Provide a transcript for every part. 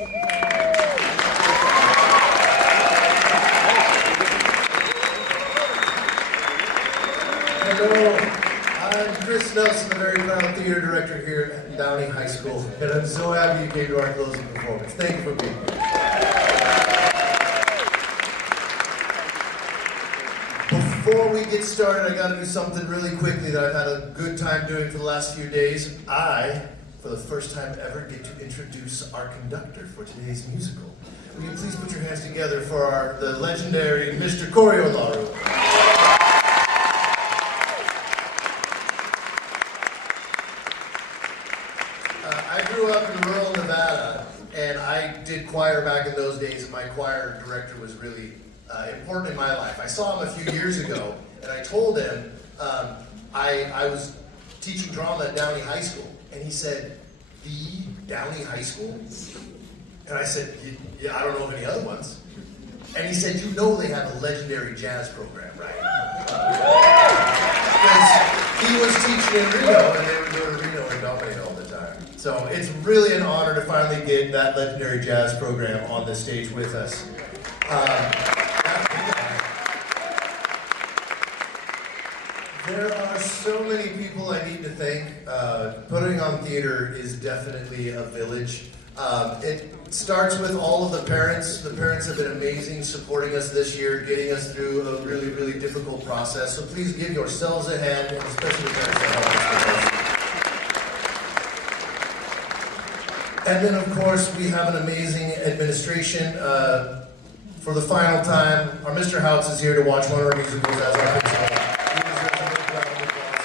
Hello, I'm Chris Nelson, the very proud theater director here at Downey High School, and I'm so happy you came to our closing performance. Thank you for being here. Before we get started, I got to do something really quickly that I've had a good time doing for the last few days. I, for the first time ever, get to introduce our conductor for today's musical. Will you please put your hands together for the legendary Mr. Coriolaru. I grew up in rural Nevada, and I did choir back in those days, and my choir director was really important in my life. I saw him a few years ago, and I told him I was teaching drama at Downey High School, and he said, "The Downey High School?" And I said, "Yeah, I don't know of any other ones." And he said, "You know they have a legendary jazz program, right?" Because he was teaching in Reno, and they would go to Reno and dominate all the time. So it's really an honor to finally get that legendary jazz program on the stage with us. There are so many people I need to thank. Putting on theater is definitely a village. It starts with all of the parents. The parents have been amazing supporting us this year, getting us through a really, really difficult process. So please give yourselves a hand, and especially the parents that help us with this. And then, of course, we have an amazing administration. For the final time, our Mr. Houts is here to watch one of our musicals as our principal. He deserves a big round of applause.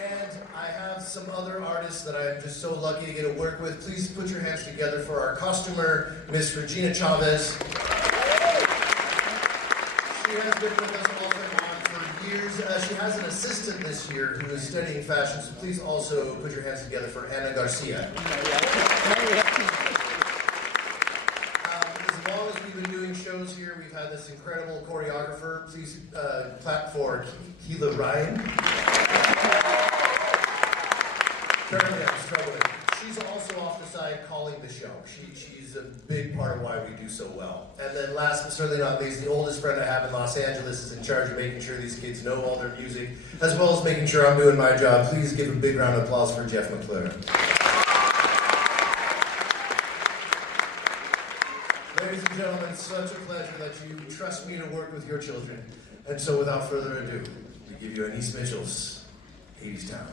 And I have some other artists that I'm just so lucky to get to work with. Please put your hands together for our costumer, Miss Regina Chavez. She has been with us off and on for years. She has an assistant this year who is studying fashion, so please also put your hands together for Anna Garcia. As long as we've been doing shows here, we've had this incredible choreographer. Please clap for Keela Ryan. Currently, I'm struggling. She's also off the side calling the show. She's a big part of why we do so well. And then last but certainly not least, the oldest friend I have in Los Angeles is in charge of making sure these kids know all their music, as well as making sure I'm doing my job. Please give a big round of applause for Jeff McClure. Ladies and gentlemen, it's such a pleasure that you trust me to work with your children. And so without further ado, we give you Anise Mitchell's Hadestown.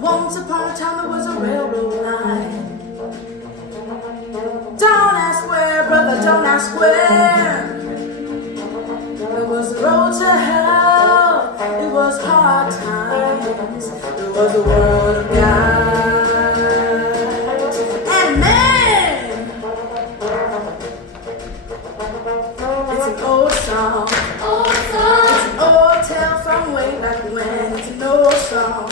Once upon a time there was a railroad line. Don't ask where, brother, don't ask where. It was the road to hell, it was hard times. It was the world of God and man. It's an old song. It's an old tale from way back when. It's an old song.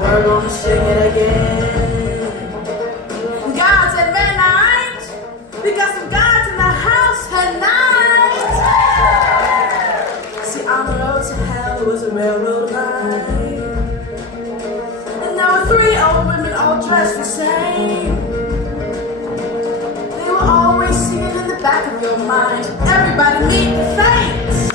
We're gonna sing it again. God said midnight. We got some gods in the house at night. See, on the road to hell there was a railroad line, and there were 3 old women all dressed the same. They were always singing in the back of your mind, everybody meet the saints.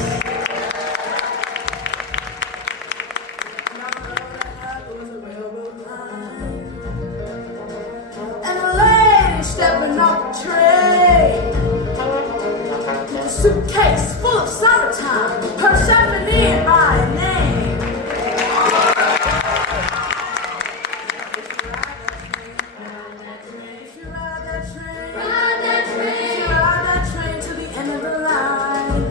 stepping up the train. With a suitcase full of summertime, Persephone by name. If you ride that train, ride that train. If you ride that train to the end of the line,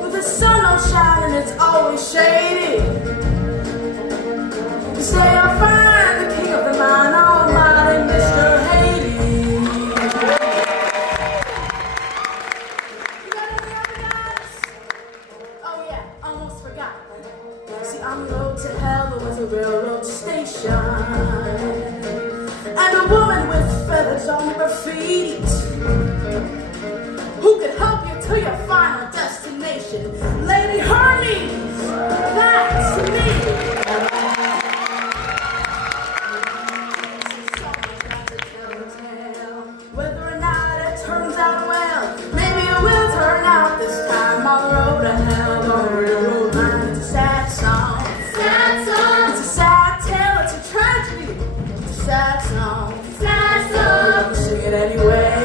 with the sun don't shine and it's always shady, you say I'll find the king of the mine, almighty Mr. Hades. You got any other guys? Oh yeah, almost forgot. See, on the road to hell there was a railroad station, and a woman with feathers on her feet, who could help you to your final destination. Lady Hermes, that's me. Whether or not it turns out well, maybe it will turn out this time. On the road to hell, on the railroad line, it's a sad song. Sad song. It's a sad tale, it's a tragedy. It's a sad song. Sad song. We'll sing it anyway.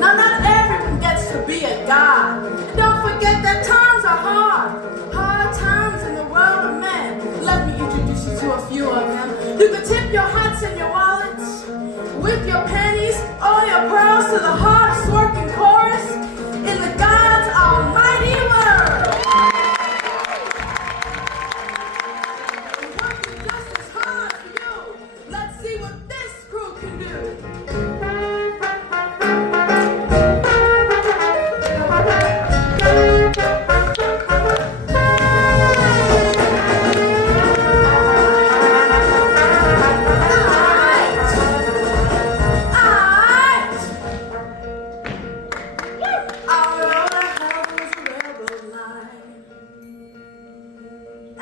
Now, not everyone gets to be a god. And don't forget that times are hard. Hard times in the world of men. Let me introduce you to a few of them. You could tip your hats and your wallets with your pennies, all your pearls to the hardest working chorus in the God's almighty world. We're working just as hard for you. Let's see what this crew can do.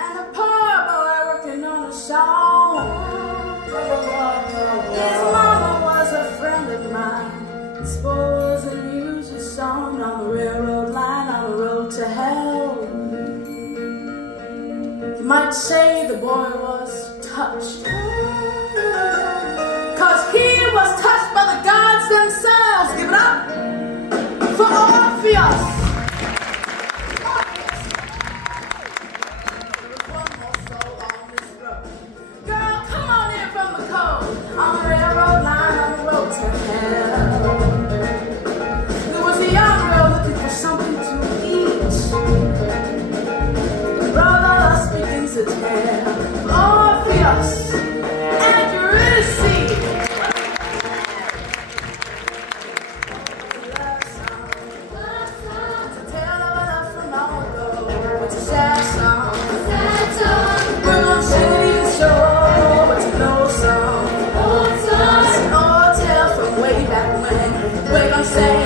And a poor boy working on a song. His mama was a friend of mine. This boy was a music song on the railroad line, on the road to hell. You might say the boy was touched, 'cause he was touched by the gods themselves. Give it up for Orpheus. On the railroad line, on the road to hell, there was a young girl looking for something to eat. Brother begins to tell Orpheus and Eurydice. It's a tale of a love from long ago. It's a sad song. We're gonna sing it even so. It's an old song. It's an old tale from way back when. We're gonna sing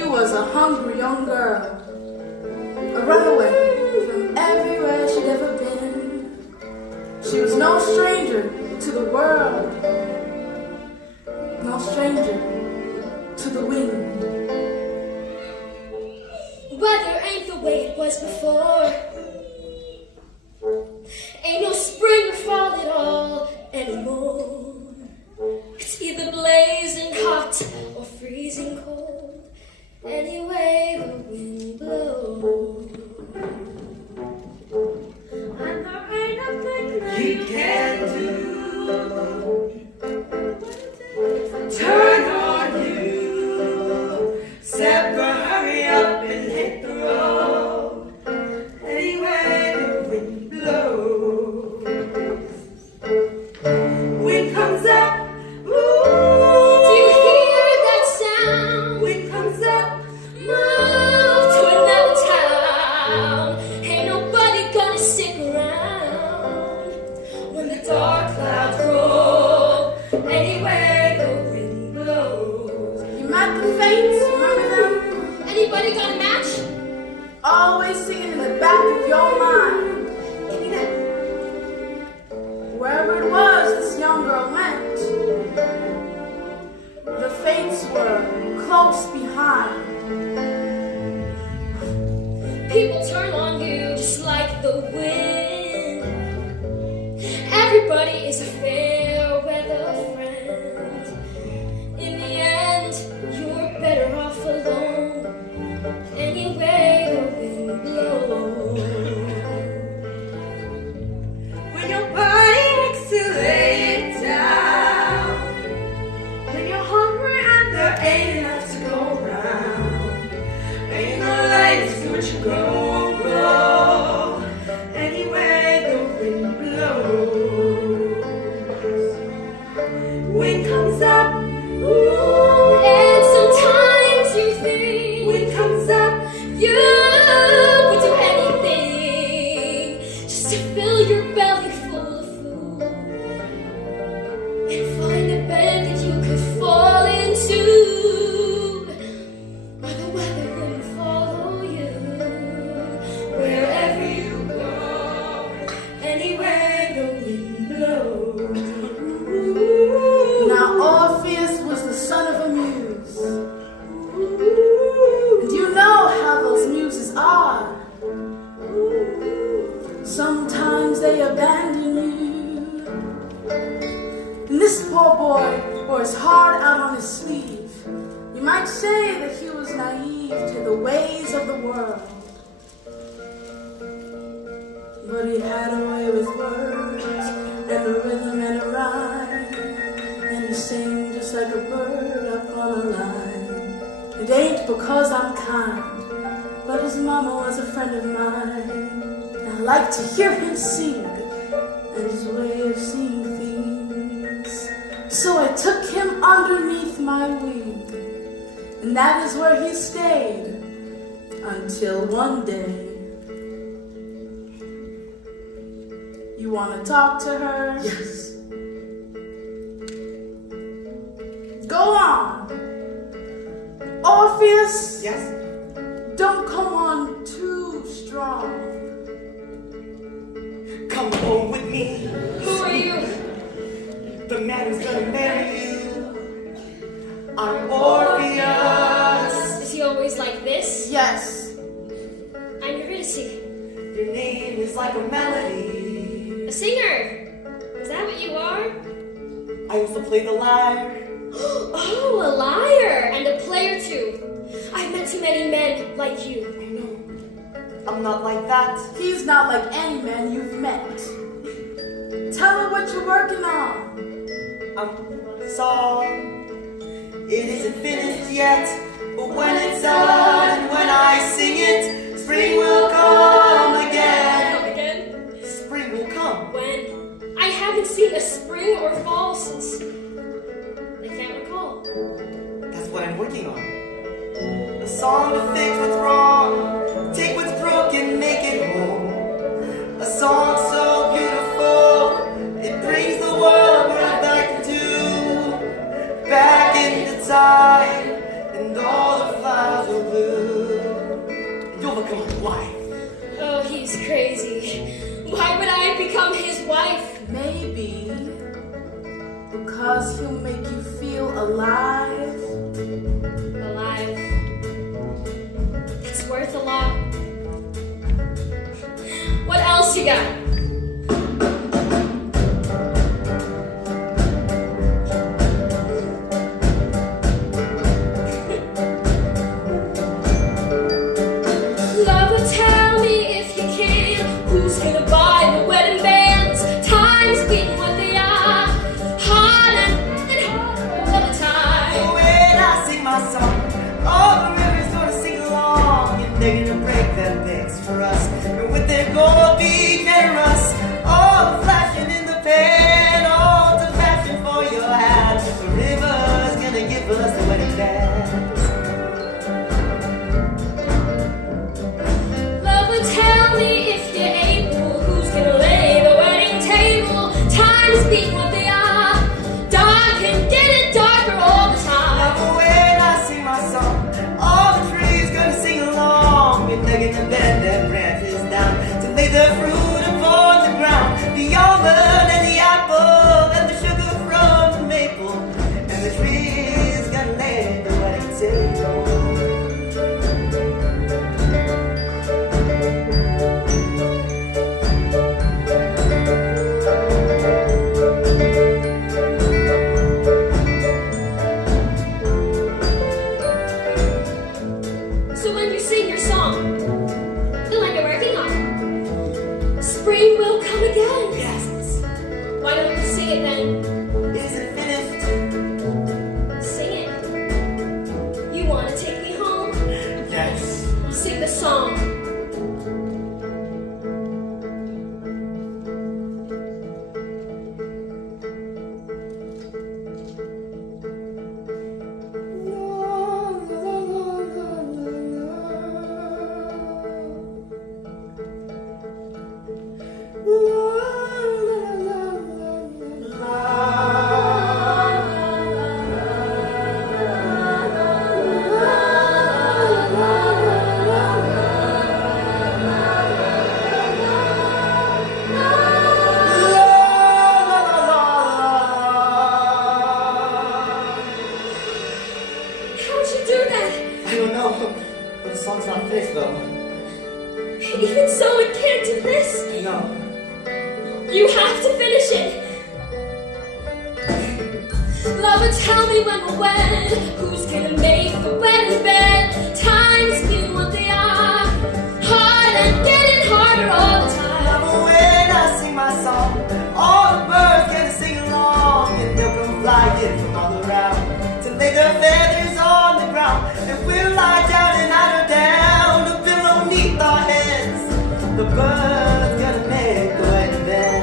it was a hungry young girl, a runaway from everywhere she'd ever been. She was no stranger to the world, no stranger to the wind. Weather ain't the way it was before. Ain't no spring or fall at all anymore. It's either blazing hot or freezing cold. Anyway the wind blows. And there ain't nothing that you can do. Turn on you. Except for hurry up and hit the road. Anybody got a match? Always singing in the back of your mind. Wherever it was this young girl went, the fates were close behind. People turn on you just like the wind. Everybody is a fair weather friend. In the end, you're better off alone. Anyway the wind blows. When your body aches to lay it down, when you're hungry and there ain't enough to go around, ain't no light to what you grow. Anyway the wind blows. Wind comes up, ooh, And sometimes you think wind comes up. you would do anything just to fill your belly full of food and find a bed that you could fall into where the weather wouldn't follow you wherever you go. Anyway the wind blows. Now Orpheus was the son of a muse. And you know how those muses are. Sometimes they abandon you. And this poor boy wore his heart out on his sleeve. You might say that he was naive to the ways of the world. But he had a way with words and a rhythm and a rhyme. And he sang just like a bird up on a line. It ain't because I'm kind, but his mama was a friend of mine. And I like to hear him sing and his way of seeing things. So I took him underneath my wing, and that is where he stayed until one day. You wanna talk to her? Yes. Go on. Orpheus, Yes. don't come on too strong. Come home with me. Who are you? The man who's gonna marry you. I'm Orpheus. Is he always like this? Yes. I'm Eurydice. Your name is like a melody. A singer. Is that what you are? I used to play the lyre. Oh, a liar and a player too. I've met too many men like you. I know. I'm not like that. He's not like any man you've met. Tell her what you're working on. Song. It isn't finished yet, but when it's done, when I sing it, spring will come again. Come again? Spring will come. When? I haven't seen a spring or fall since I can't recall. That's what I'm working on. A song to fix what's wrong, take what's broken, make it whole. A song so beautiful, it brings the world where I'd like to do. Back into time, and all the flowers will bloom. You'll become my wife. Oh, he's crazy. Why would I become his wife? Maybe because he'll make you feel alive. Alive. It's worth a lot. What else you got? Lover, tell me if you can, who's gonna buy the wedding bands? Time's being what they are, harder and harder all the time. song. How'd you do that? I don't know, but the song's not finished though. Even so, it can't do this. I know. You have to finish it. Lover, tell me when we're wed. Who's gonna make the wedding bed? Times being what they are, hard and getting harder all the time. But when I sing my song, all the birds gonna sing along, and they'll come flying from all around to lay their feathers on the ground, and we'll lie down and lie down, a pillow beneath our heads. The birds gonna make the wedding bed,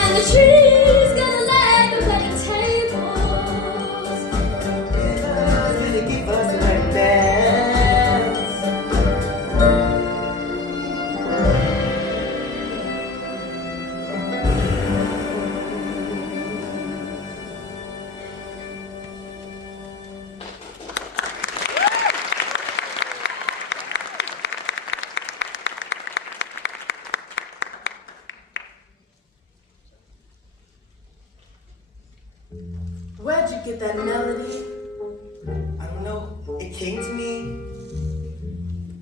And the tree's gonna lay the wedding tables. rivers gonna give us the wedding bands. Where'd you get that melody? I don't know, it came to me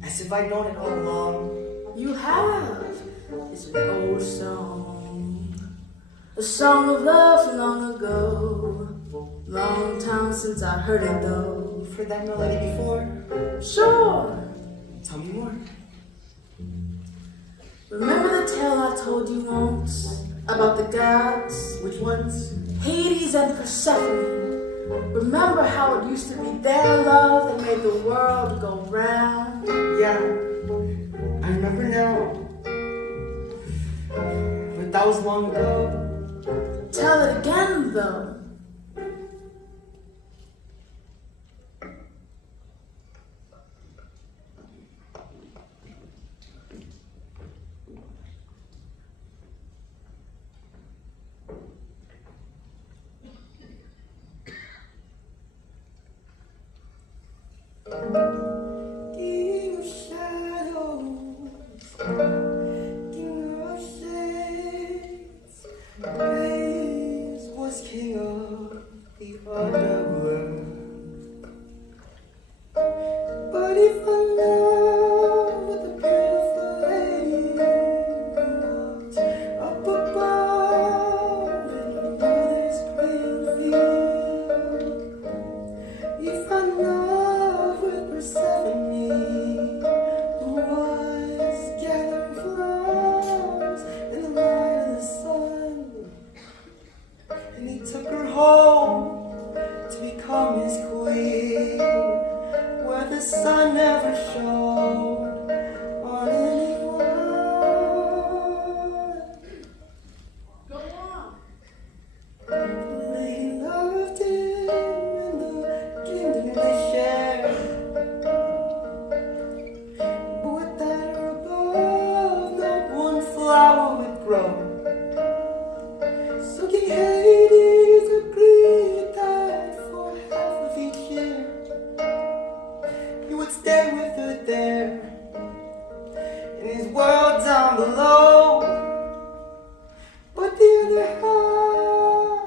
as if I'd known it all along. You have. It's an old song. A song of love from long ago. Long time since I heard it though. You've heard that melody before? Sure. Tell me more. Remember the tale I told you once about the gods? Which ones? Hades and Persephone. Remember how it used to be their love that made the world go round? Yeah, I remember now. But that was long ago. Tell it again though. King of shadows, king of shades, Praise was king of the underworld. But he fell in love with a beautiful lady who walked up above in mother's green field. He fell in love with Persephone, who was gathering flowers in the light of the sun. And he took her home to become his queen, where the sun never shone on anyone. Go on. They loved him and the kingdom they shared. But without her above, not one flower would grow. So King Hades agreed that for half of each year, he would stay with her there in his world down below. But the other half,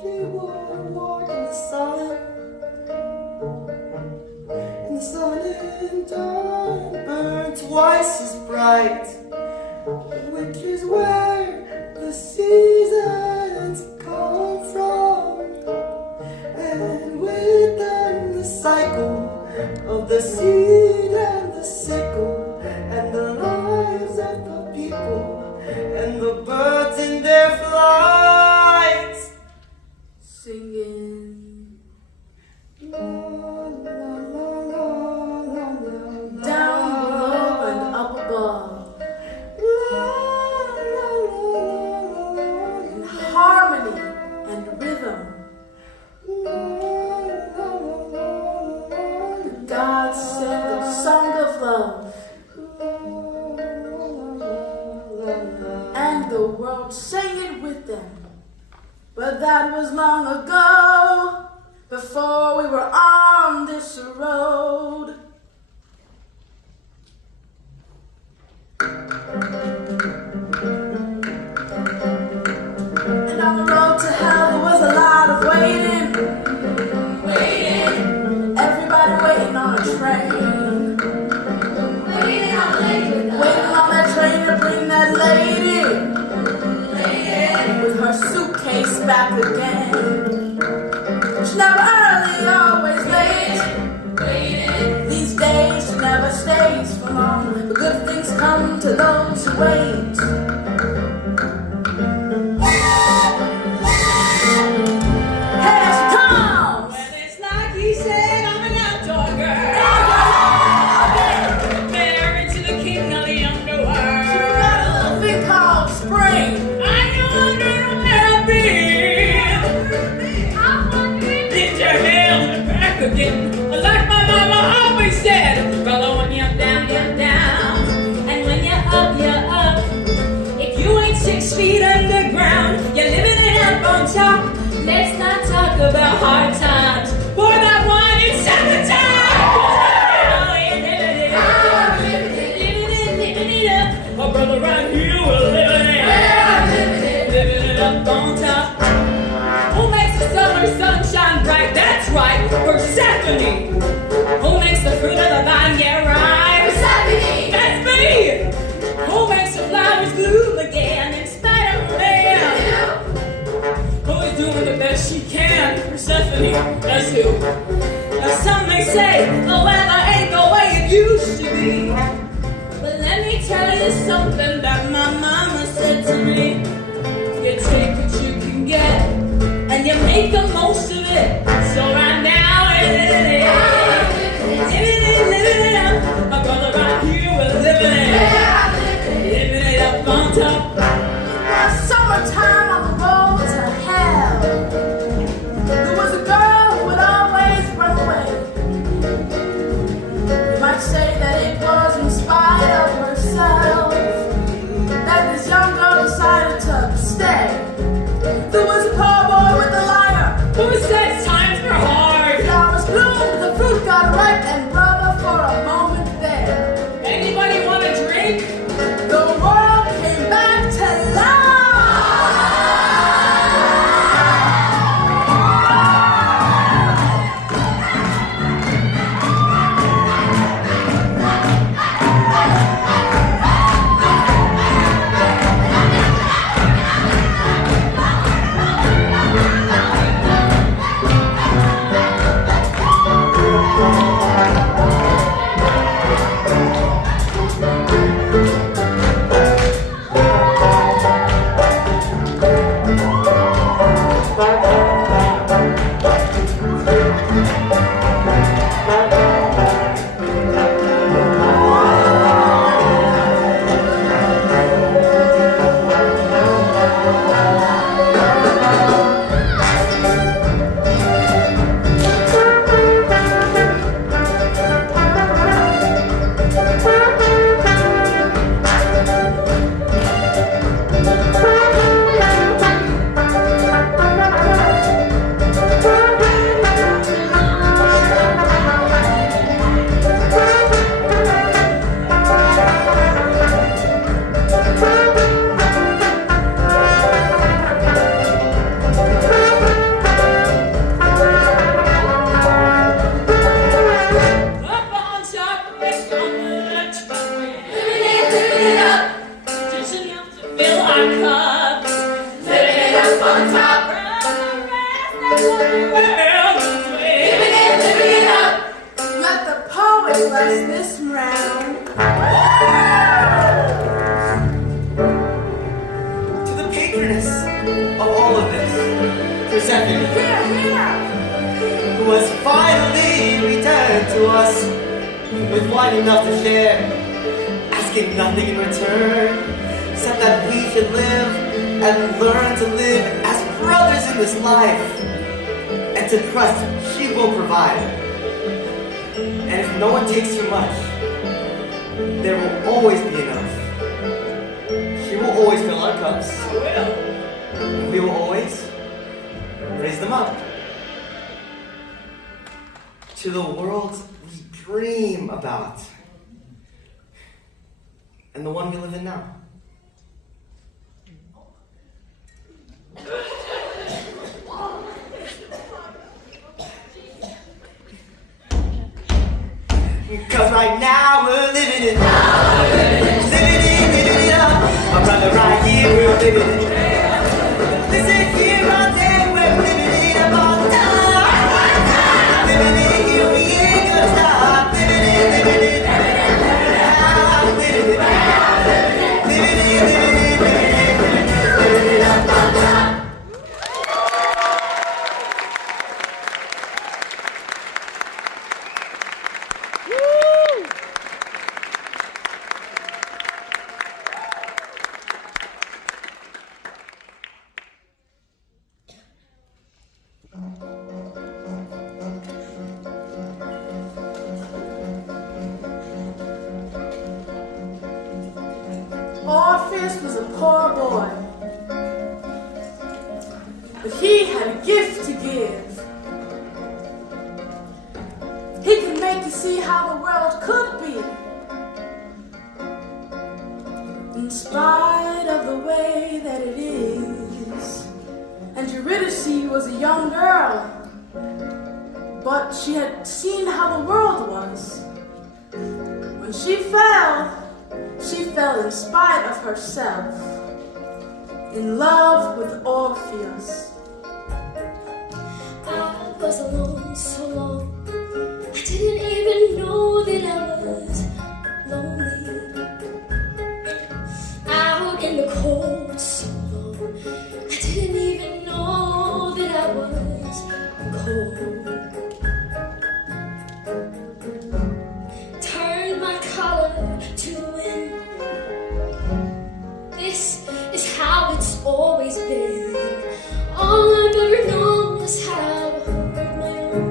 she would walk in the sun. And the sun in dawn burned twice as bright, which is where the seasons come from. And with them the cycle of the seed and the sickle, and the lives of the people, and the birds in their flights, Singing. la la la la la la. God sent a song of love, and the world sang it with them. But that was long ago, before we were on this road. And on the road to hell there was a lot of waiting. Everybody waiting on a train. Waiting on that train to bring that lady with her suitcase back again. She's never early, always late. These days she never stays for long, but good things come to those who wait. Here she comes! Well, it's like he said, I'm an outdoor girl. Married to the king of the underworld. She got a little thing called spring. I know where I've been. Did your hair back again? Like my mama always said, brother, when you're down, you're down. And when you're up, you're up. If you ain't 6 feet underground, you're living it up on top. Let's not talk about hard times. Pour that wine in summertime. Living it up. Oh, brother, right here, we're living it up. Living it up on top. Who makes the summer sunshine bright? That's right, Persephone. Who makes the fruit of the vine get ripe? Persephone. That's me. Who makes the flowers bloom again in spite of rain? Who is doing the best she can? Persephone. That's who. Now some may say the weather ain't the way it used to be. But let me tell you something that my mama said to me. You take what you can get, and you make the most of it. So right now, living it up. My brother right here, we're living it up. Living it up on top. Summertime on the road to hell. There was a girl who would always run away. You might say that it was in spite of herself that this young girl decided to stay. There was a poor boy with a liar Who says times were hard? flowers bloomed, the fruit got ripe, and brother for a moment there. Anybody want a drink? The world came back to life. Let the poet bless this round. To the patroness of all of this, Persephone, who has finally returned to us with wine enough to share, asking nothing in return, except that we should live and learn to live as brothers in this life, and to trust she will provide. And if no one takes too much. There will always be enough. She will always fill our cups. I will. And we will always raise them up to the world we dream about and the one we live in now. Cause right now we're living it up. Living it up. My brother right here, we're living it up. Listen here all day, we're living it up all time. Living it here, we ain't gonna stop. Living it, living it, living it, living it, living it, living it up all time. Orpheus was a poor boy, but he had a gift to give. He could make you see how the world could be, in spite of the way that it is. And Eurydice was a young girl, but she had seen how the world was. When she fell in spite of herself, in love with Orpheus. I was alone so long, I didn't even know that I was lonely. Out in the cold so long, I didn't even know that I was cold. Turned my collar to the wind. This is how it's always been. All I've ever known was how to hold my own.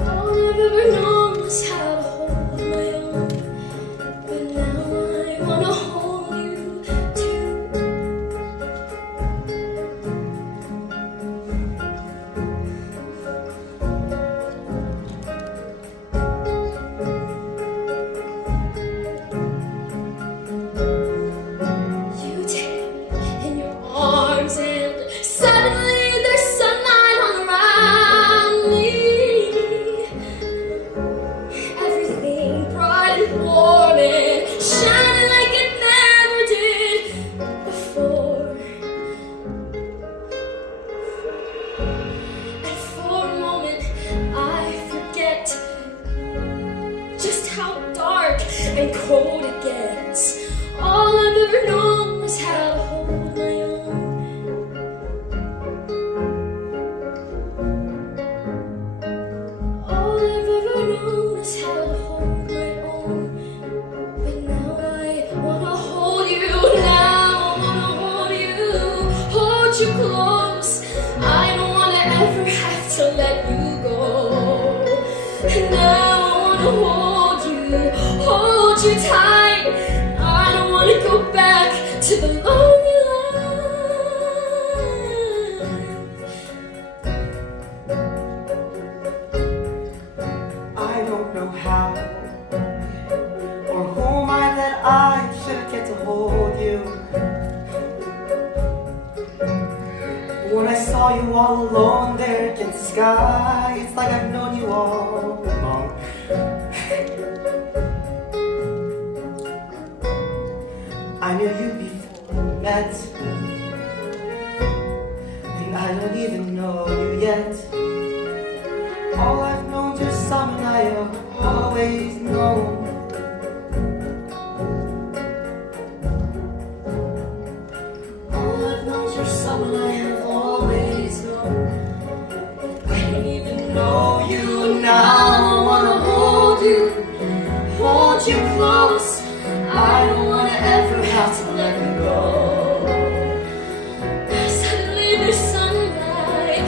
All I've ever known was how to hold my own. But now I wanna hold you too. You take me in your arms and suddenly there's sunlight all around me. Everything bright and warm and shining like it never did before. And for a moment I forget just how dark and cold it gets. All I've ever known was how to hold my own. All I've ever known is how to hold my own. But now I wanna hold you. Now I wanna hold you close. I don't wanna ever have to let you go. And now I wanna hold you tight. I don't wanna go back to the lonely life. I don't know how or who am I that I should get to hold you. When I saw you all alone there against the sky, it's like I've known you all along. I knew you before we met, and I don't even know you yet. All I've known's your someone I have always known. All I've known's your someone I have always known. I don't even know you now. I wanna hold you close. I don't wanna ever have to let you go. Suddenly there's sunlight.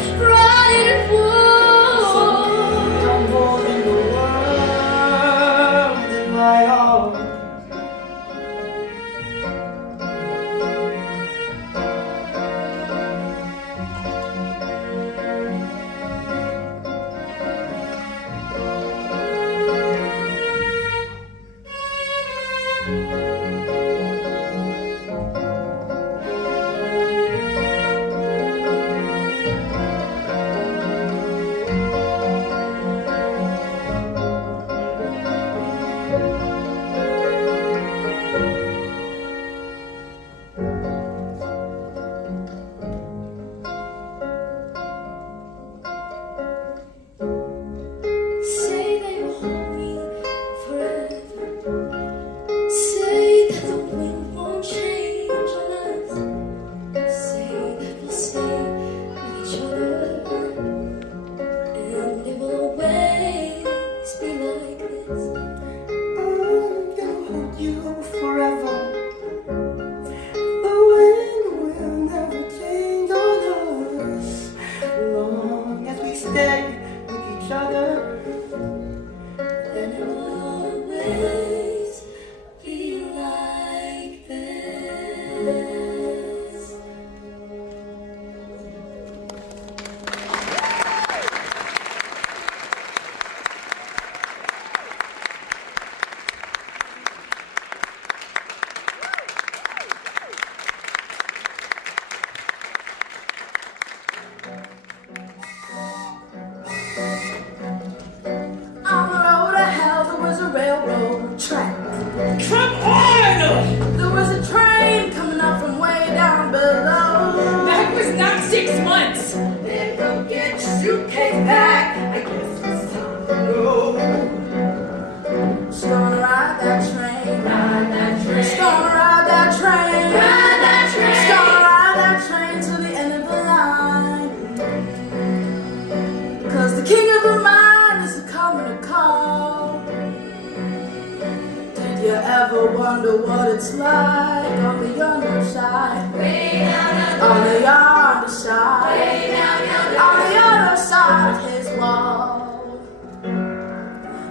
ever wonder what it's like on the underside? Way down On the underside. Way down yonder. On the other side of his wall.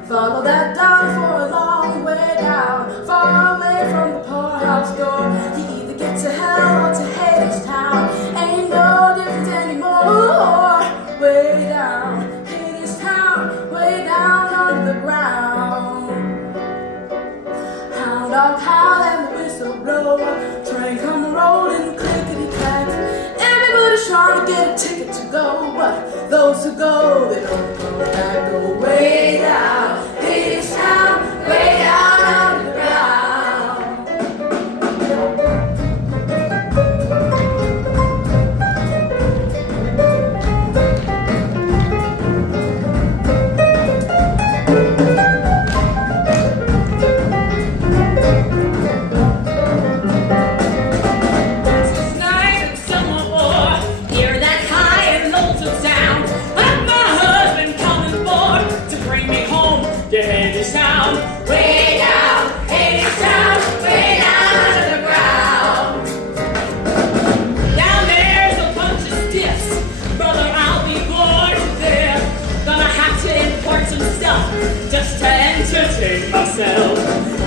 Follow that down for a long way down, far away from the poorhouse door. You either get to hell or to Hadestown. Ain't no difference anymore. Way down, Hadestown, way down under the ground. Hound dog howl and the whistle blow. Train come rolling, clickety clack. Everybody's trying to get a ticket to go, but those who go, they don't come back. Go way down, Hadestown, way down under the ground. This night in summer war, hear that high and lonesome sound of my husband coming forth to bring me home to Hadestown. Way down, Hadestown, way down under the ground. Down there's a bunch of stiffs, brother, I'll be bored to death. Gonna have to import some stuff just to entertain myself.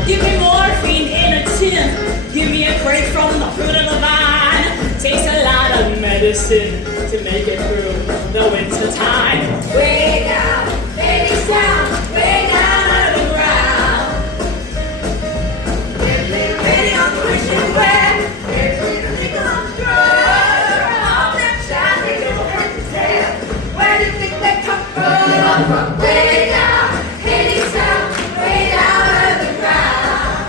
Give me morphine in a tin, give me a crate from the fruit of the vine. Takes a lot of medicine to make it through the winter time. Way down, Hadestown, way down under the ground. Ready on pushing where, ready to think I'm through. All them shining little heads and tails, where do you think they come from? Way down, Hadestown, way down under the ground.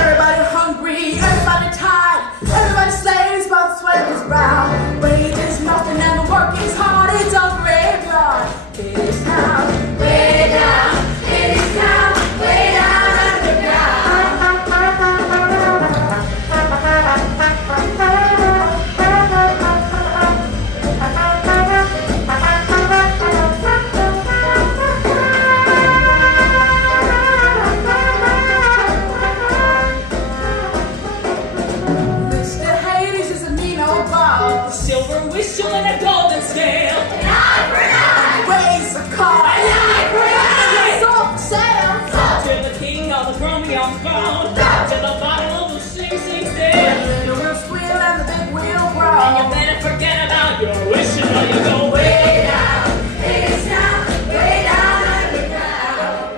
Everybody hungry, everybody tired, everybody slaves by the sweat of his brow. Wage is nothing and the work is hard, it's a graveyard. Hadestown, way down, Hadestown, way down underground. Mr. Hades is a mean old ball. Silver whistle and a golden scale. An eye for an eye, weighs a car. An eye for an eye, sold for sale. To the king of the Romeo on throne. To the bottom of the Sing Sing The Stick. little wheel squeal and the big wheel And you growl. better forget about your wishing or you go way down. Hadestown, way down underground.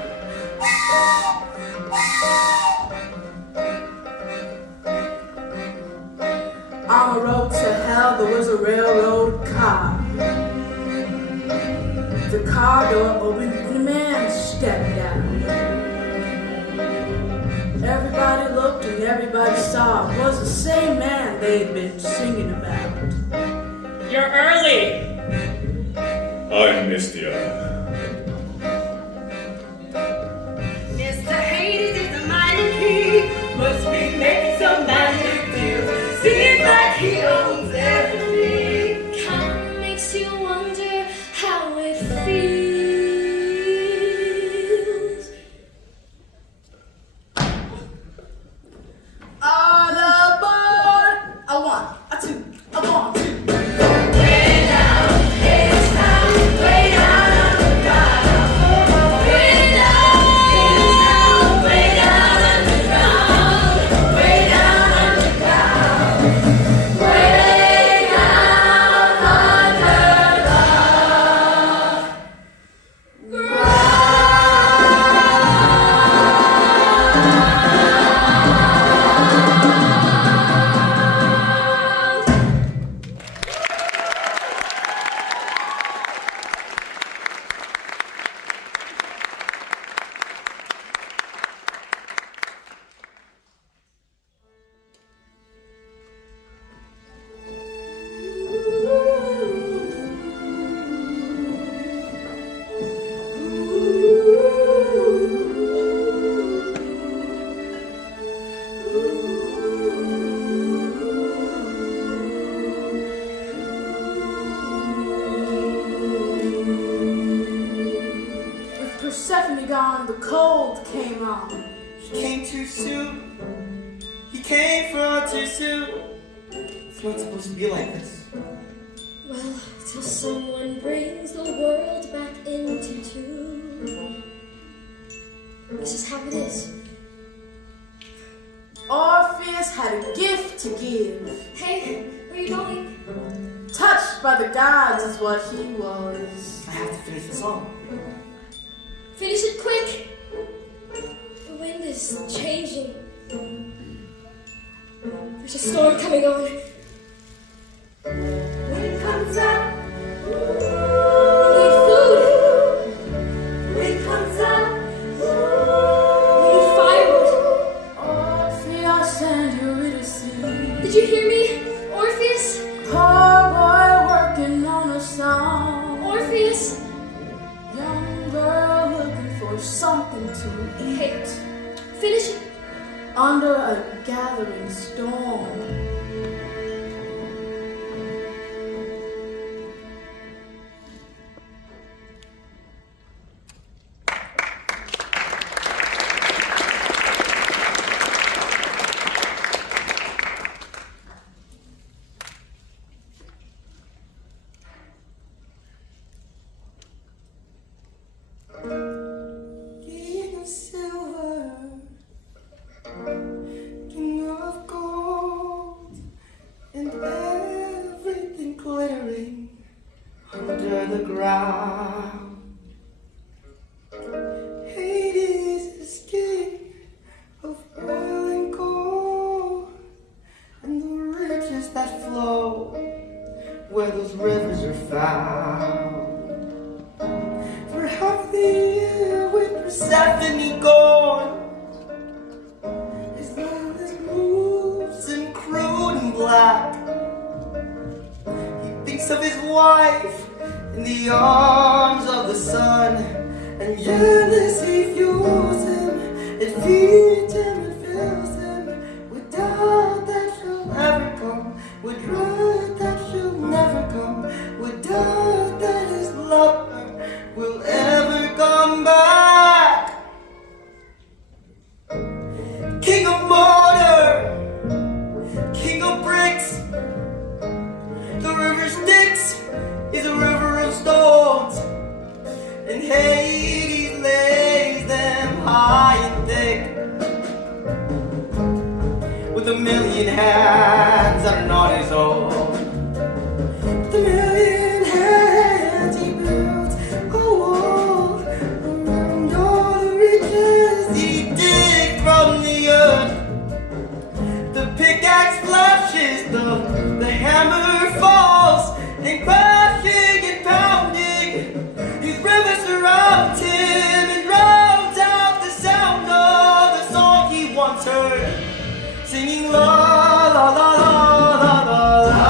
On the road to hell, there was a railroad car. The car door opened and a man stepped out. Everybody looked and everybody saw it was the same man they'd been singing about. You're early. I missed ya. Mr. Hades is the mighty king. Must be making some magic deals. Seems like he owns everything. Kind makes you wonder how it feels. On aboard! A one, a two, a 1, 2. Way down, Hadestown, way down underground. Way down, Hadestown, way down underground. Way down underground. Way down under the Persephone gone, the cold came on. He came too soon. He came far too soon. It's not supposed to be like this. Well, till someone brings the world back into tune. This is how it is. Orpheus had a gift to give. Hey, where you going? Touched by the gods is what he was. I have to finish the song. Finish it quick. The wind is changing. There's a storm coming on. Wind comes up. We need food. Wind comes up. We need firewood. Orpheus and Eurydice. Did you hear me? Orpheus? Poor boy working on a song. Orpheus? Young girl looking for something to Hey, eat. finish it. Under a gathering storm. King of silver, king of gold, and everything glittering under the ground. Hades is king of oil and gold, and the riches that flow where those rivers are found. For half the year with Persephone gone, his mindless moves and crude and black. He thinks of his wife in the arms of the sun, and jealous he fuels him, it feeds him and fills him with doubt that she'll never come, with dread that she'll never come, with doubt that his lover will ever come back. King of mortar, king of bricks, the river Styx is a river of stones, and Hades lays them high and thick with a million hands that are not his own. The million hands he builds a wall around all the riches he digs from the earth. The pickaxe flashes, the hammer falls, and crashing and pounding, his rivers surround him and drowns out the sound of the song he once heard, singing la la la la la la la.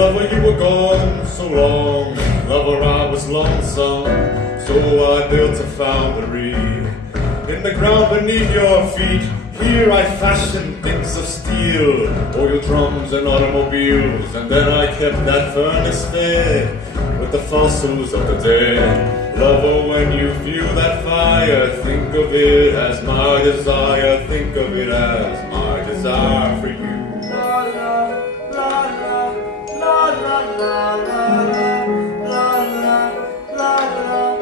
Lover, you were gone so long. Lover, I was lonesome. So I built a foundry in the ground beneath your feet. Here I fashioned things of steel, oil drums and automobiles. And then I kept that furnace there with the fossils of the dead. Lover, when you feel that fire, think of it as my desire. Think of it as my desire for you. La la la la la la la la la la la la.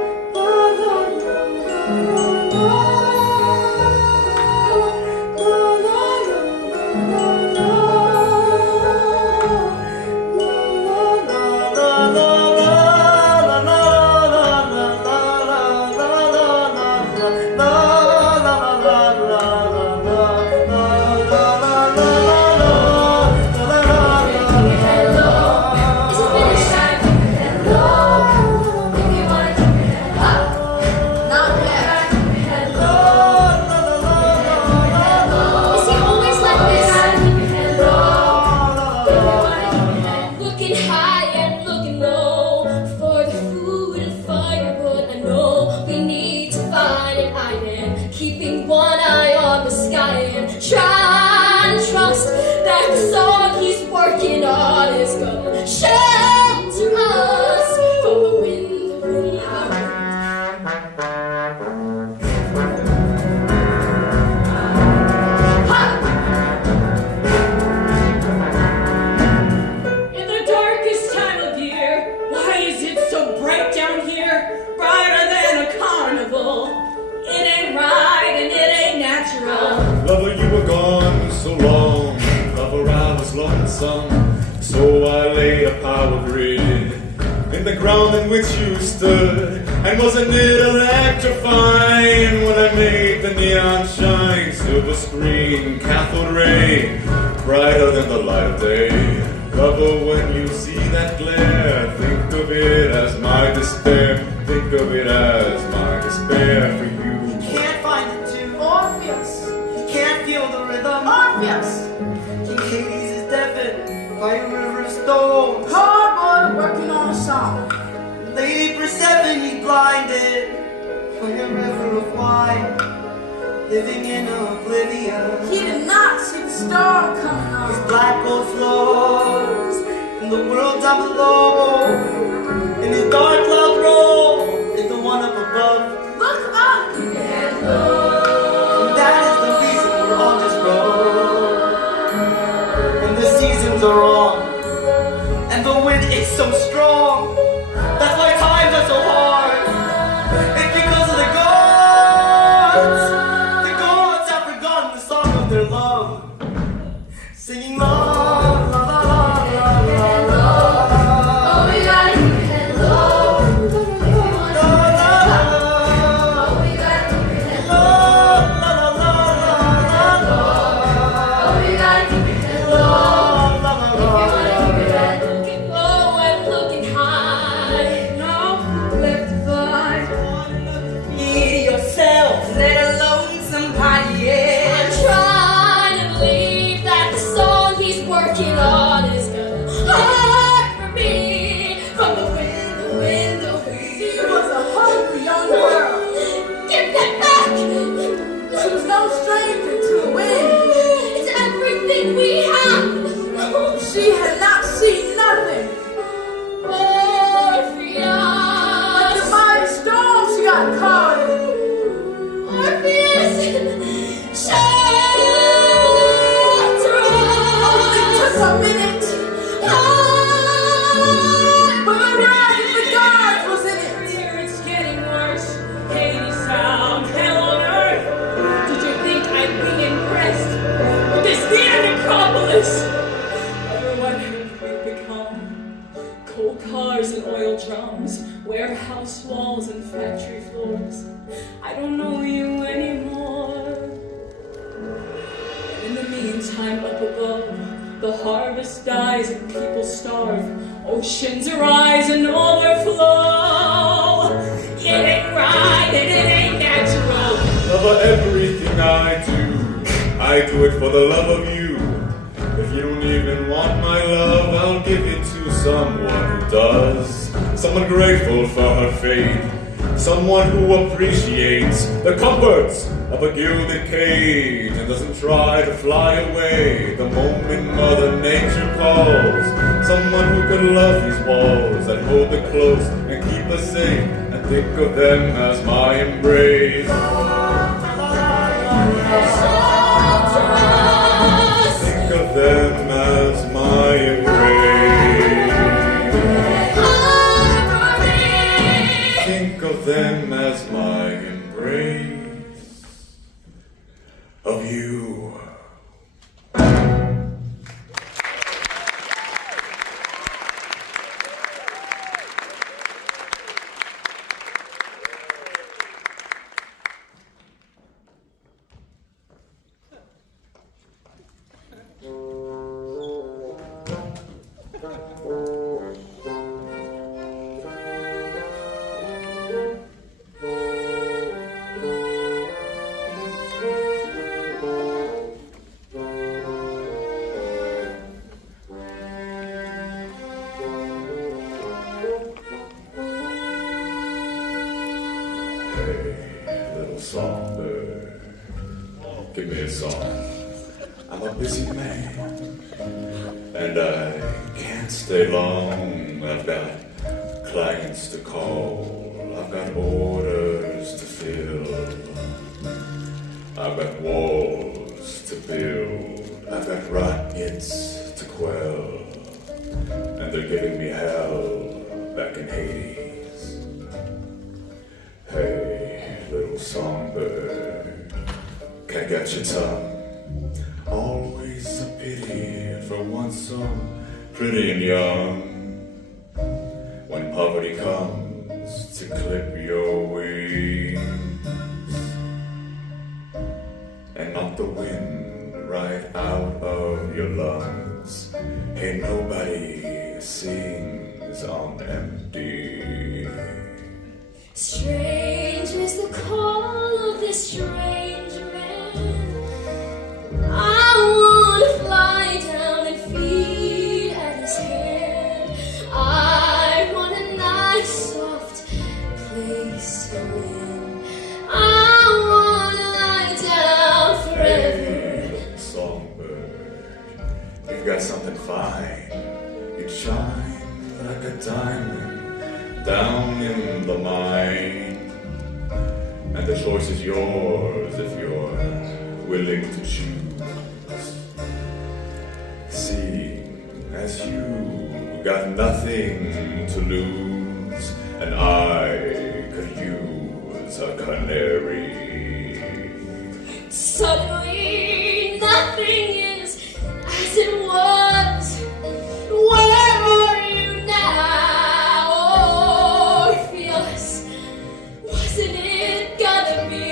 Keeping one eye on the sky and trying to trust that the song he's working on is gonna shelter us from the wind, the wind, In the darkest time of year, why is it so bright down here? Brighter than a carnival. It ain't right and it ain't natural. Lover, you were gone so long. Lover, I was lonesome. So I laid a power grid in the ground in which you stood. And wasn't it electrifying when I made the neon shine? Silver screen, cathode ray, brighter than the light of day. Lover, when you see that glare, think of it as my despair. Think of it as my despair for you. Can't find the tune. Orpheus, He can't feel the rhythm. Orpheus, King Hades is deafened by a river of stone. hard boy working on a song. Lady Persephone is blinded by a river of wine. Living in oblivion. He did not see the storm coming His on. black gold flows in the world down below. And his dark cloud roll is the one up above. Look up and look. And that is the reason we're on this road. And the seasons are wrong. And the wind is so strong. That's why times are so hard. It's because of the gods. The gods have forgotten the song of their love. Singing love, la la la la la la. oh, we gotta keep it low. If you wanna oh, we gotta keep it low. Oh, we gotta keep it low. If you wanna keep it looking low and looking high. No, left to fly. Be yourself, let alone somebody I'm else. trying to believe that the song he's working on is gonna hide from me, from the wind, the wind, the She wind. was a hungry young girl. Give that back! She was no stranger to the wind. It's everything we have! She had not seen nothing. Orpheus! The mighty storm she got caught in. Orpheus! Shelter It took us! a minute, Ah! but the wrath of the gods was in it. Here it's getting worse. Hadestown, hell on earth. Did you think I'd be impressed with this near necropolis? Everyone we've become. Coal cars and oil drums, warehouse walls and factory floors. I don't know you anymore. And in the meantime, up above, the harvest dies and people starve. Oceans rise and overflow. It ain't right and it ain't natural. Lover, everything I do it for the love of you. If you don't even want my love, I'll give it to someone who does. Someone grateful for her fate. Someone who appreciates the comforts of a gilded cage and doesn't try to fly away the moment Mother Nature calls. Someone who could love these walls and hold it close and keep us safe and think of them as my embrace. Think of them as my embrace. Think of them as my embrace of you. give me a song. I'm a busy man, and I can't stay long. I've got clients to call, I've got orders to fill, I've got walls to build, I've got rockets to quell, and they're giving me hell back in Hades. Hey, little songbird, can't get your tongue. Always a pity for one so pretty and young. When poverty comes to clip your wings and knock the wind right out of your lungs. Hey, nobody sings on empty. Strange is the call of this strange man. I wanna fly down and feed at his hand. I want a nice soft place to live. I wanna lie down forever. Hey, songbird, you've got something fine. You shine like a diamond down in the mine, and the choice is yours if you're willing to choose. See, as you got nothing to lose, and I could use a canary. Suddenly, nothing is as it was. Where are you now, Orpheus? Wasn't it gonna be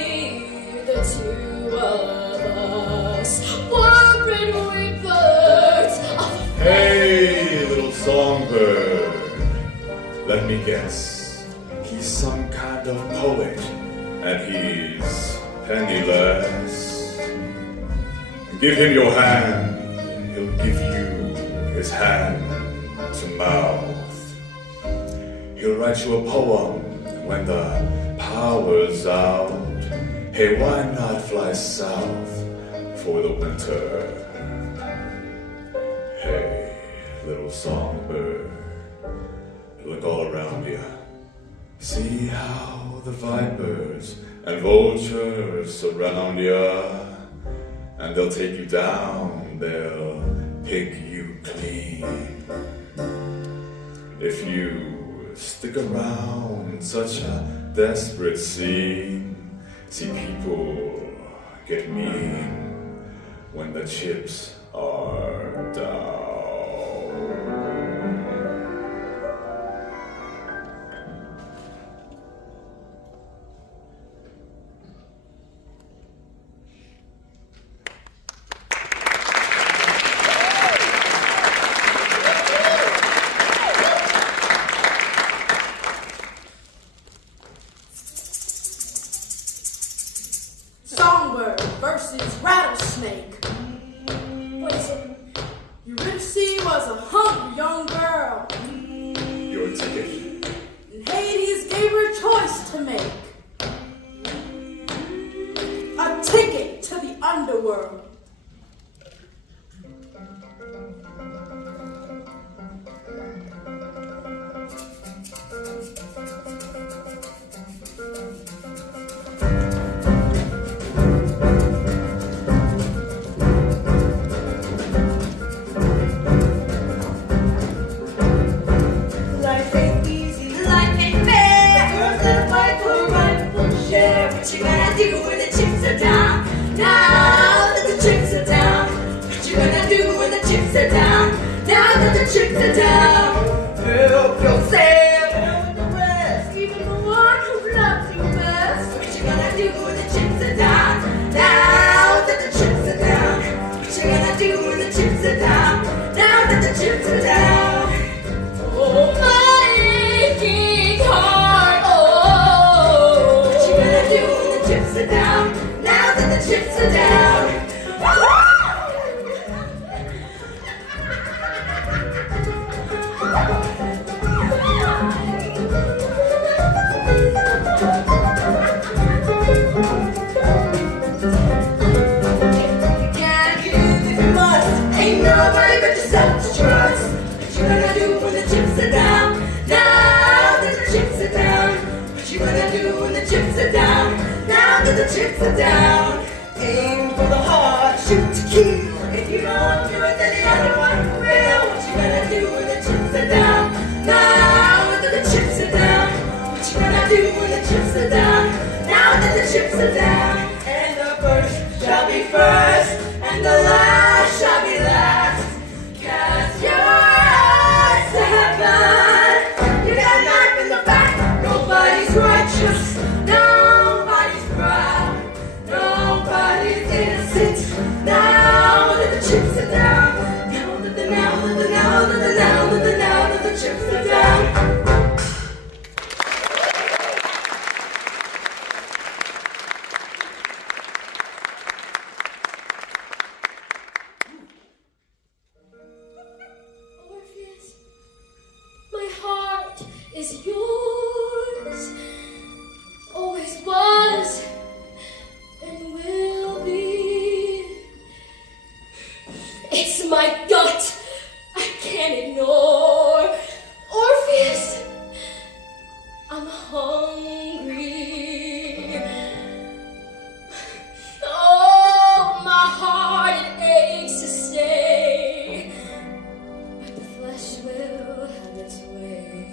the two of us? Foreign rebirths of Hey, little songbird, let me guess. He's some kind of poet, and he's penniless. Give him your hand, he'll give you his hand to mouth. He'll write you a poem when the power's out. Hey, why not fly south for the winter? Hey, little songbird, look all around you. See how the vipers and vultures surround you, and they'll take you down, they'll pick you clean. If you stick around in such a desperate scene, see people get mean when the chips are down. Songbird versus rattlesnake. what is it? Eurydice was a hungry young girl, Your ticket. and Hades gave her a choice to make. A ticket to the underworld. Life ain't easy, life ain't fair. Girls that fight for a rightful share. What you gonna do when the chips are down? Now that the chips are down. What you gonna do when the chips are down? Now that the chips are down. Help yourself. Help the rest. Even the one who loves you best. What you gonna do when the chips are down? Now that the chips are down. What you gonna do when the chips are down? Now that the chips are down. Oh, my aching heart, oh. What you gonna do when the chips are down? Now that the chips are down. Ain't nobody but yourself to trust. What you gonna do when the chips are down? Now that the chips are down. What you gonna do when the chips are down? Now that the chips are down. Aim for the heart, shoot to kill. If you don't do it, then the other one will. What you gonna do when the chips are down? Now that the chips are down. What you gonna do when the chips are down? Now that the chips are down. And the first shall be first, and the last shall be last. Cast your eyes to heaven. You got a knife in the back. Nobody's righteous. Nobody's proud. Nobody's innocent. Now that the chips are down. Now that the chips are down. Orpheus, my heart is yours, always was and will be. It's my gut I can't ignore. Orpheus, I'm hungry. Oh, my heart, it aches to stay, but the flesh will have its way.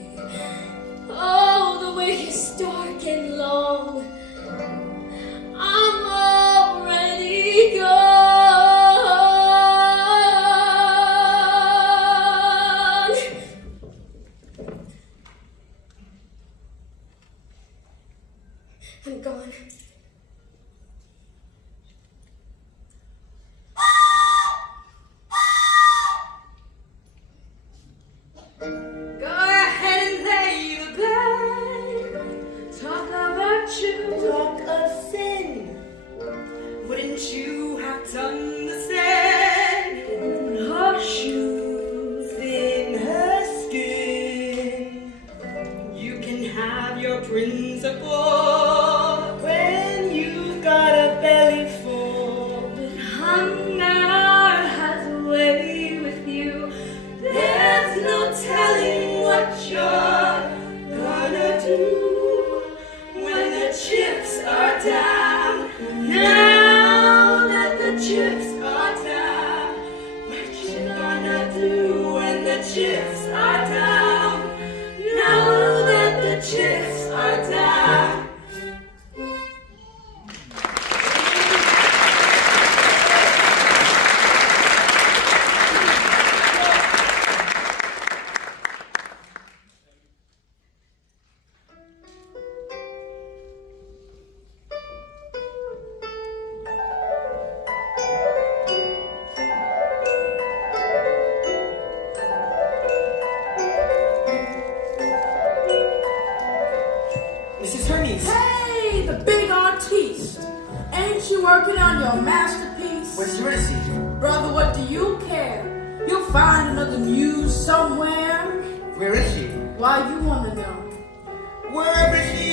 Oh, the way is dark and long. I'm already gone. I'm gone. Go ahead and lay the blame. Talk of virtue, talk of sin. Wouldn't you have done the same? In her shoes, in her skin. You can have your principle when you've got a belly full. But hunger has a way with you. There's no telling what you're gonna do when the chips are down. Now that the chips are down, what you gonna do when the chips are down? Now that the chips are down. Mrs. Hermes, Hey, the big artiste. Ain't you working on your masterpiece? where's Eurydice? Brother, what do you care? You'll find another muse somewhere. Where is she? Why you wanna know? Wherever she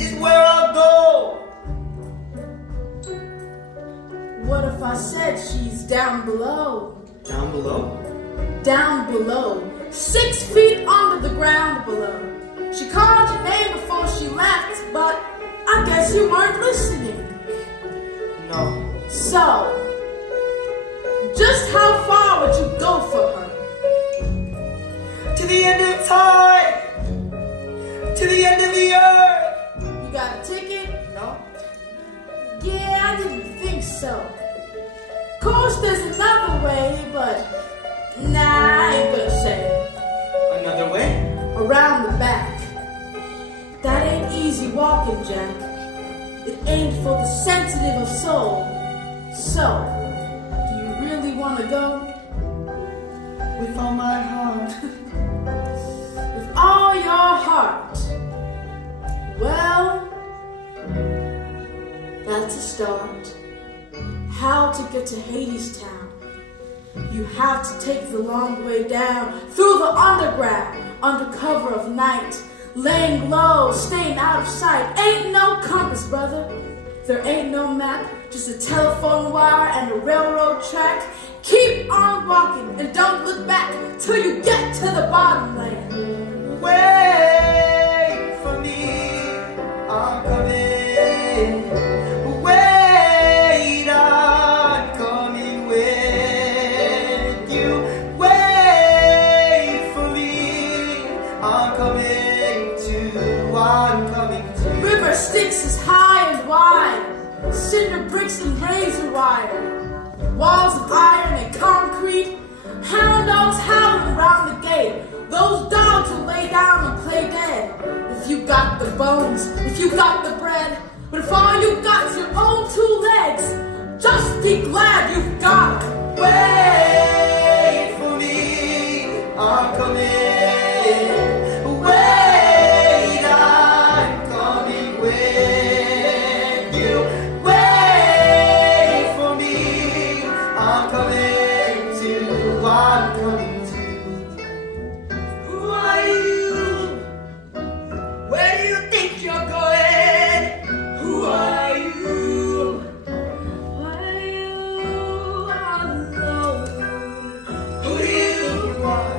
is where I'll go. What if I said she's down below? Down below? Down below. 6 feet under the ground below. She called your name before she left, but I guess you weren't listening. No. So, just how far would you go for her? To the end of time. To the end of the earth. You got a ticket? No? Yeah, I didn't think so. Course, there's another way, but nah, I ain't gonna say it. Another way? Around the back. That ain't easy walking, Jack. It ain't for the sensitive of soul. So, do you really want to go? With all my heart. With all your heart. Well, that's a start. How to get to Hadestown? You have to take the long way down, through the underground, under cover of night, laying low, staying out of sight. Ain't no compass, brother. There ain't no map, just a telephone wire and a railroad track. Keep on and don't look back till you get to the bottom land. Wait for me, I'm coming. Wait, I'm coming with you. Wait for me, I'm coming to. River Styx is high and wide, cinder bricks and razor wire, walls of iron and concrete, hound dogs howling round the gate. Those dogs will lay down and play dead. If you got the bones, if you got the bread, but if all you got's your own two legs, just be glad you've got it. Wait for me, I'm coming. Wait, I'm coming with you. Wait for me, I'm coming to. Who are you? Where do you think you're going? Who are you? Why you alone? Who do you think you are?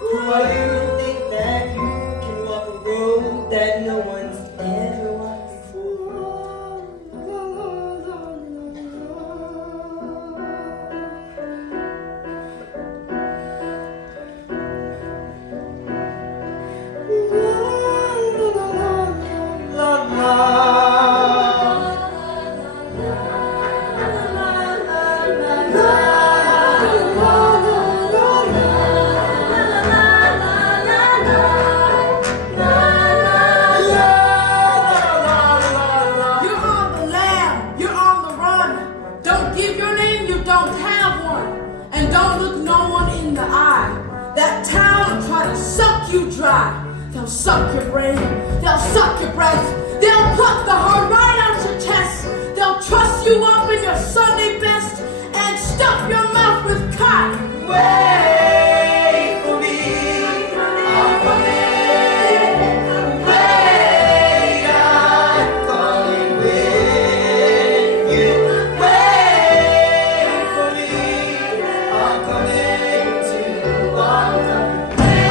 Who are you to think that you can walk a road that no one's ever walked You're on the lam, you're on the run. Don't give your name, you don't have one. And don't look no one in the eye. That town will try to suck you dry. They'll suck your brain, they'll suck your breath. They'll pluck the heart right out your chest. They'll truss you up in your Sunday best and stuff your mouth with cotton. Wait for me, I'm coming. Wait, I'm coming with you. Wait for me, I'm coming to.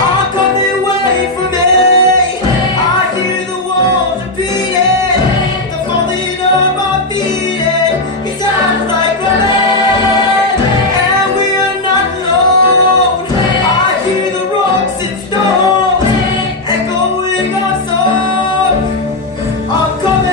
I'm coming, wait for me. I hear the walls are beating, the falling of my feet. It sounds like rain, and we are not alone. I hear the rocks and stones echoing our song. I'm coming.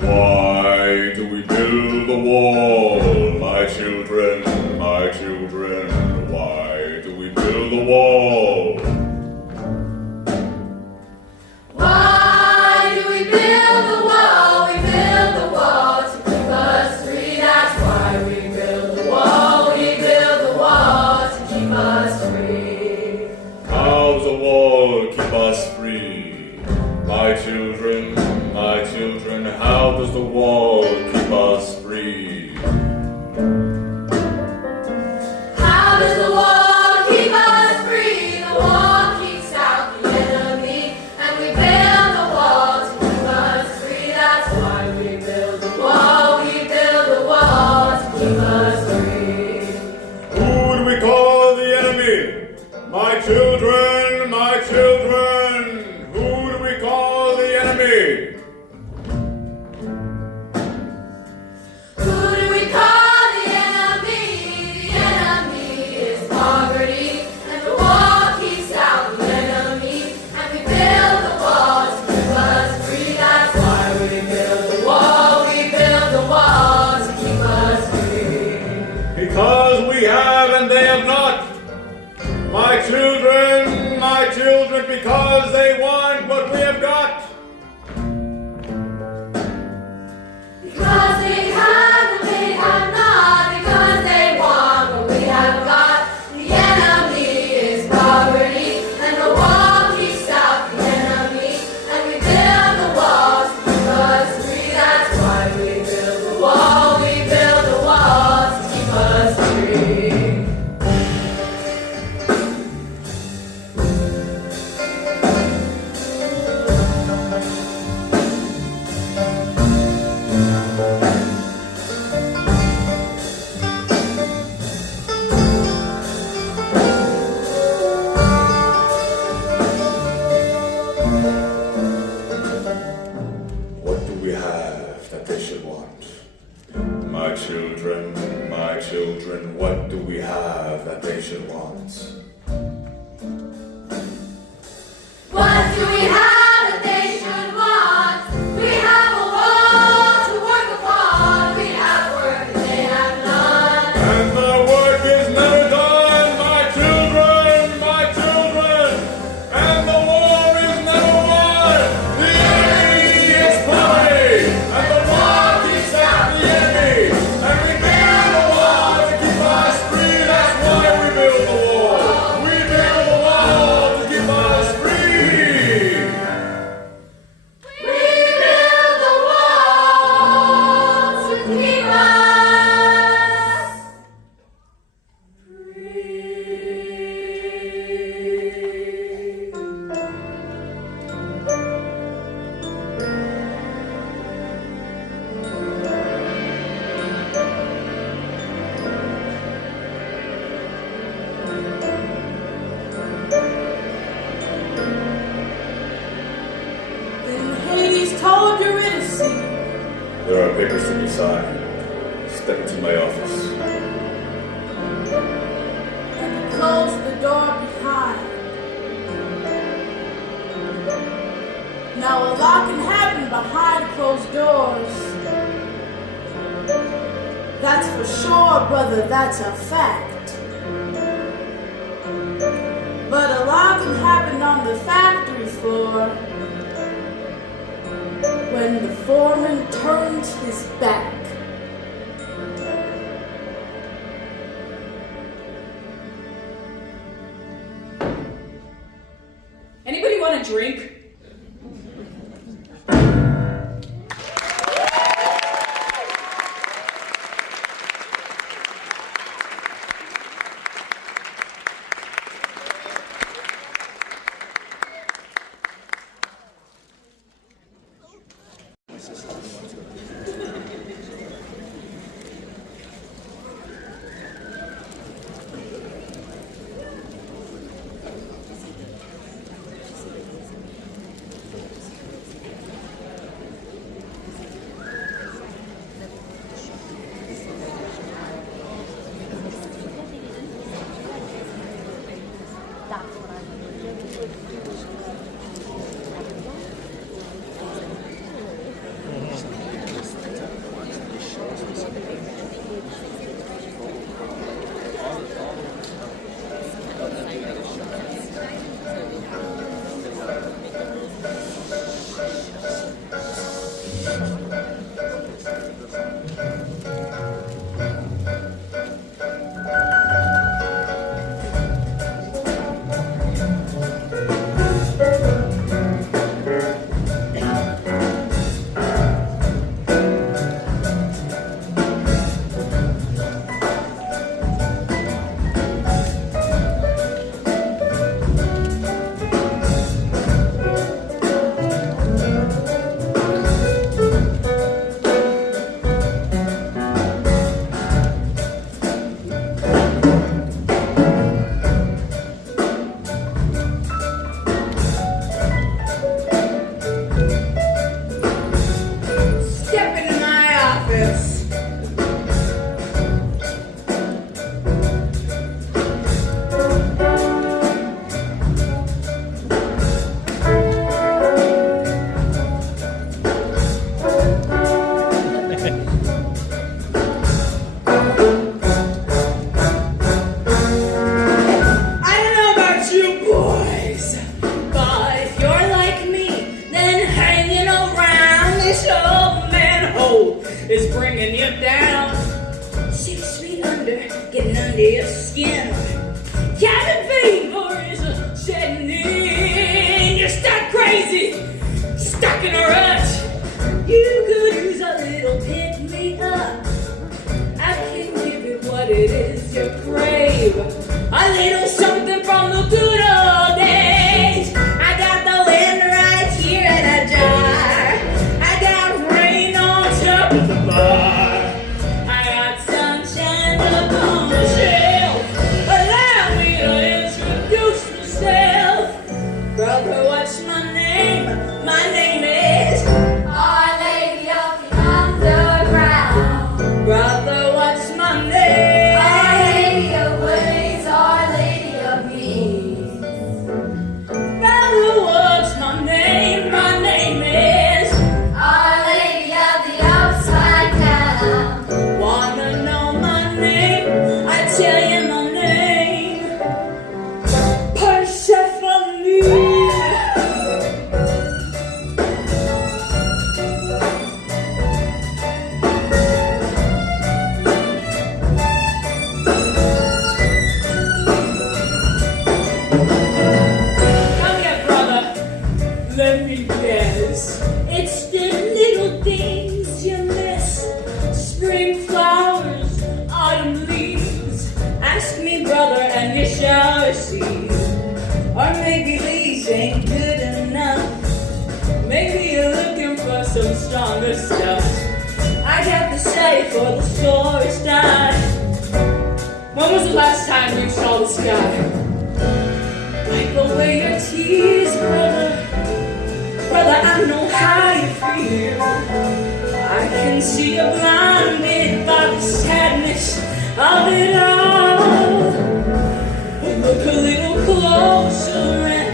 Why do we build a wall, my children, my children? Why do we build a wall? Why do we build the wall? We build the wall to keep us free. That's why we build the wall. We build the wall to keep us free. How does a wall keep us free? My children, how does the wall keep us free? How does the wall keep us free? The wall keeps out the enemy, and we build my children, because they want what we have got. Because they have what they have not, because they want what we have got. The enemy is poverty, and the wall keeps out the enemy. And we build the walls to keep us free. That's why we build the wall. We build the walls to keep us free. What do we have that they should want? My children, what do we have that they should want? What do we have that they should want? We have a wall to work upon. We have work that they have none. And the work is never done, my children, and the war is never won. The enemy is poverty, and the war keeps out the enemy. And we build the wall to keep us free. That's why we build the wall. We build the wall to keep us free. We build the walls to keep us Then Hades told Eurydice, There are papers to be signed. Step into my office. and he closed the door behind. Now a lot can happen behind closed doors. That's for sure, brother, that's a fact. But a lot can happen on the factory floor when the foreman turns his back. Anybody want a drink? is bringing you down. 6 feet under, getting under your skin. Cabin fever is setting in. You're stuck crazy, stuck in a rut. You could use a little pick me up. I can give you what it is you crave. A little something from the good old days. I got the wind right here in a jar. I got rain on top of the bar. I got sunshine up on the shelf. Allow me to introduce myself. Brother, what's my name? My name is Our Lady of the Underground. Brother, what's my name? Our Lady of Ways, Our Lady of Peace. Brother, what's my name? My name is. Our Lady of the Upside Down. Wanna know my name? I tell you my name. Persephone. Come here, brother. Let me guess. It's the little things you miss. Spring flowers, autumn leaves. Ask me, brother, and you shall receive. Or maybe these ain't good enough. Maybe you're looking for some stronger stuff. I got to say for the story starts. When was the last time you saw the sky? Wipe away your tears, brother. Brother, I know how you feel. I can see you blinded by the sadness of it all. But look a little closer and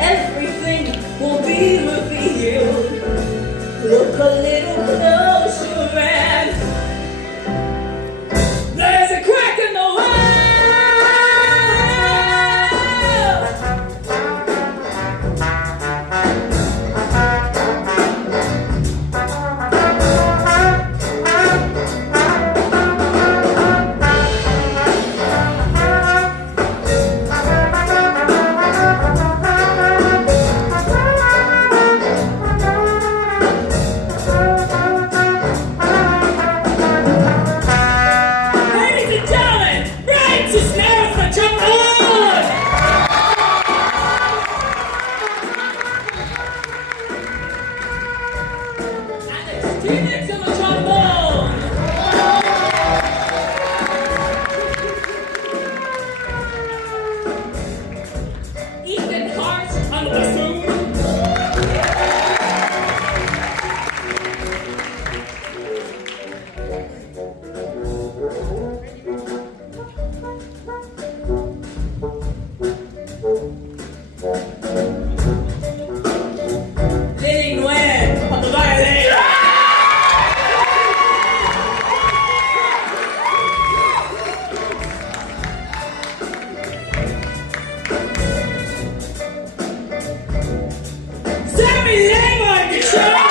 everything will be revealed. Look a little closer and there's a crack in the wall. Ladies and gentlemen, right to snare for trombone! Alex T-Mix on the trombone! Ethan Hart on the bassoon! Lily Nguyen on the violin! Sammy Lang on guitar!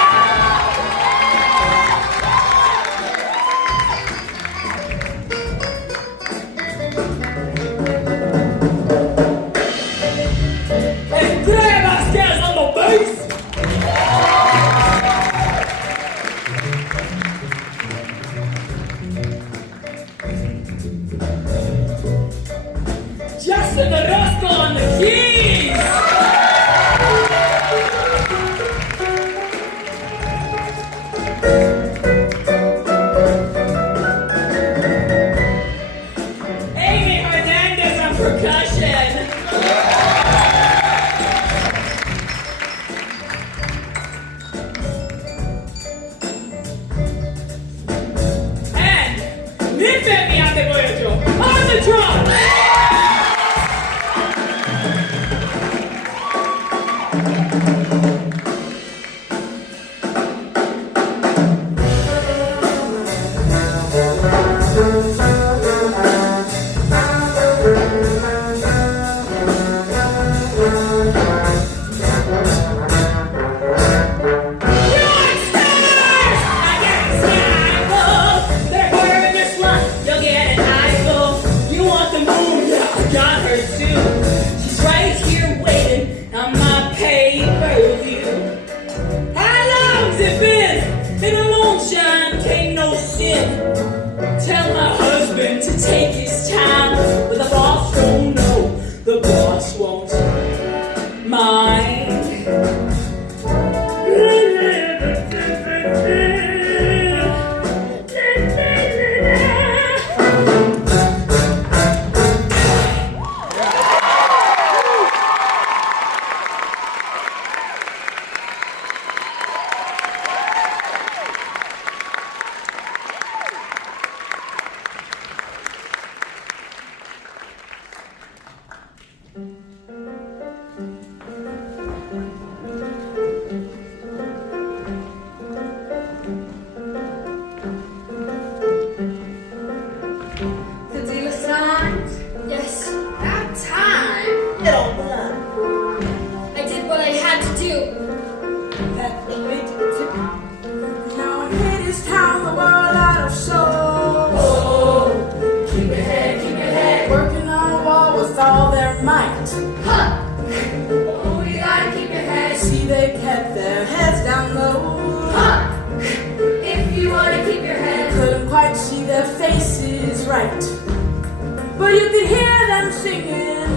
And Graham Vasquez on the bass! Justin Orozco on the keys! singing.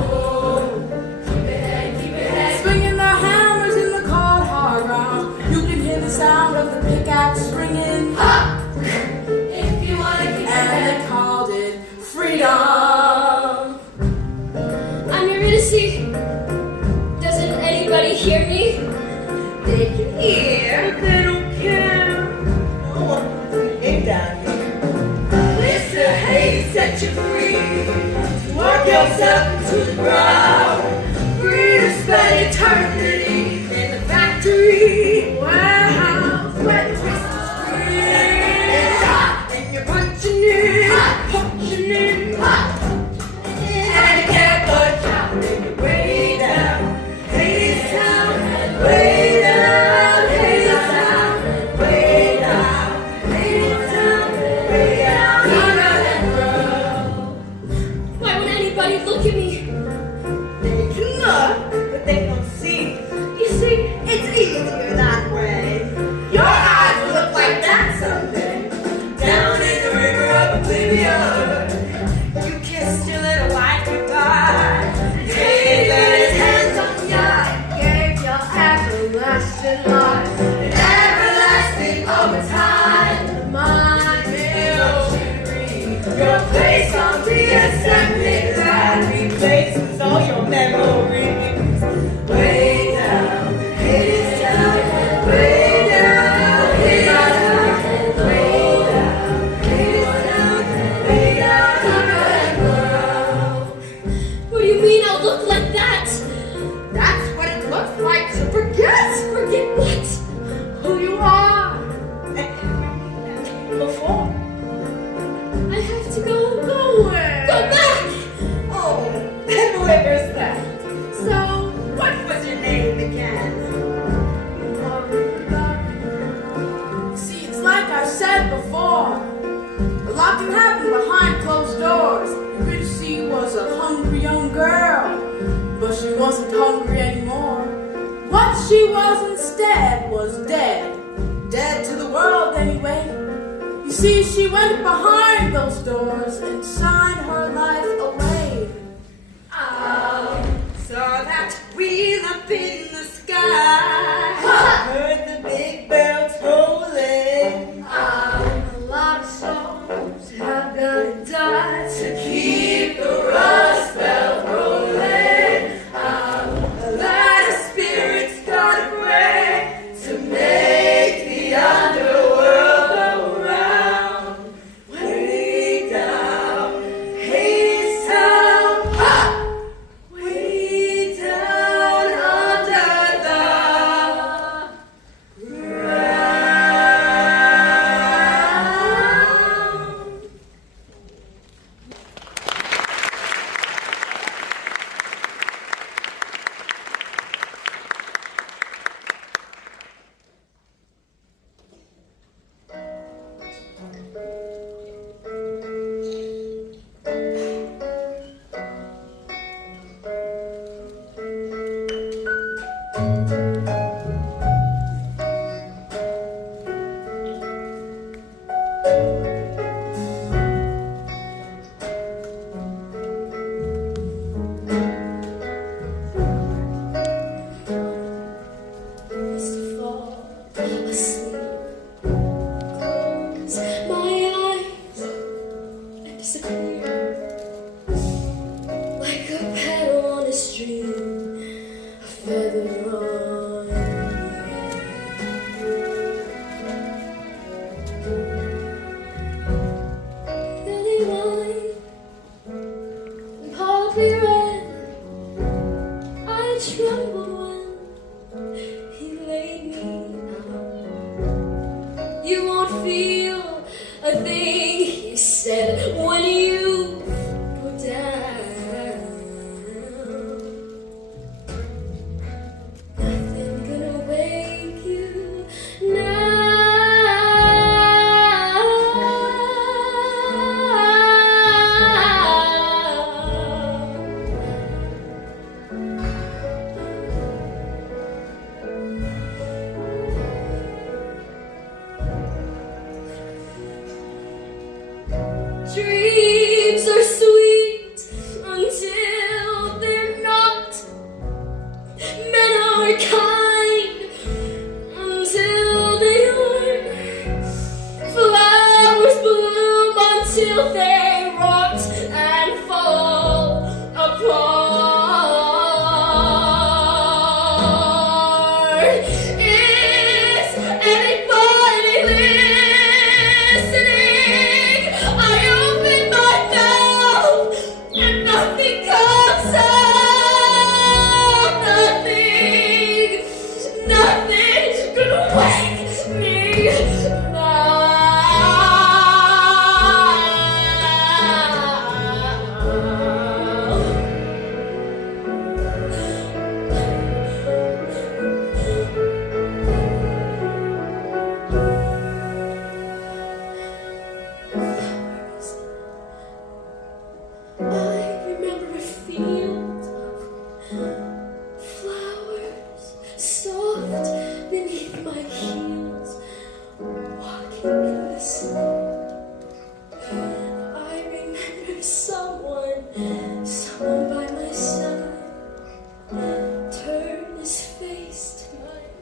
Swinging their hammers in the cold hard ground. You can hear the sound of the pickaxe ringing. If you wanna keep your And head they called it freedom. I'm here to see. Doesn't anybody hear me? They can hear. But they don't care. No one ain't down here. Mr. Hayes set you free. Work yourself into the ground. Free to spend eternity in the factory. Warehouse, wet And you're punching in, and you can't punch out. And you're way down, Hadestown, way down, Hadestown, way down, Hadestown, way down, under that road. Why would anybody look at me? They can look, But they don't see. you see, it's easier that way. Your eyes will look like that someday. Down in the river of oblivion, you kissed your little life goodbye. He got his hands on you and gave your everlasting life. And everlasting over time, my military. Your face on the assembly line replaces all your memories. Way down, Hadestown, way down, Hadestown, way down, Hadestown, way down, under that world. What do you mean I'll look like that? That's what it looks like to forget. Forget what? Who you are. Before. I have to go. Nowhere. Go back! Oh, and whoever's that. So, what was your name again? See, it's like I said before. A lot can happen behind closed doors. You could see was a hungry young girl, but she wasn't hungry anymore. What she was instead was dead. Dead to the world anyway. You see, she went behind those doors and signed her life away. Oh, so that wheel up in the sky. Heard the big bells tolling. A lot of souls have gotta die to keep the rust belt rolling. A lot of spirits gotta pray to make the underworld go round. Way down, Hadestown, way down under the Wake me now. I remember a field of flowers, soft beneath my heels, walking in the snow. I remember someone by my side, turn his face to mine,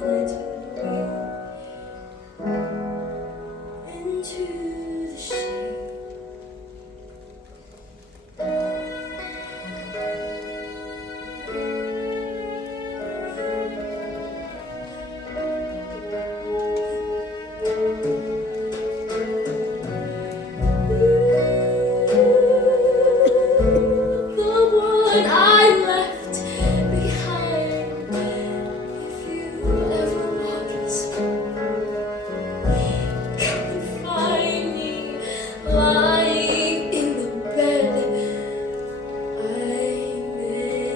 and I turned away into the shade. The one I left behind. If you ever walk this way, come and find me lying in the bed I made.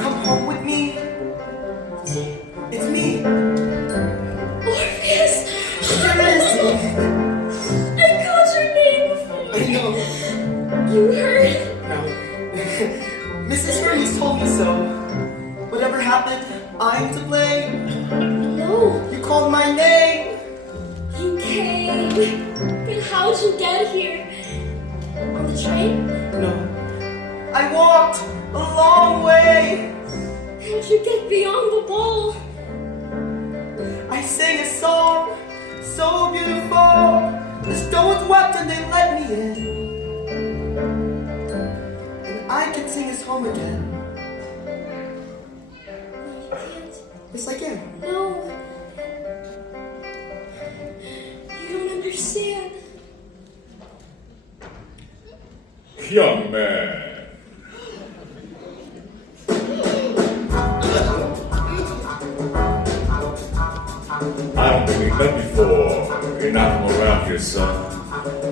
Come home with me. It's me. Orpheus! Seriously. I called your name before. I know. You heard? No. Mrs. Hermes told me so. Whatever happened, I'm to blame. No, You called my name. you came. But how'd you get here? On the train? No. I walked a long way. How'd you get beyond the wall? I sang a song so beautiful. The stones wept and they let me in. And I can sing us home again. No, you can't. Yes, I can. No. You don't understand. Young man. I don't think we met before. You're not from around here, son.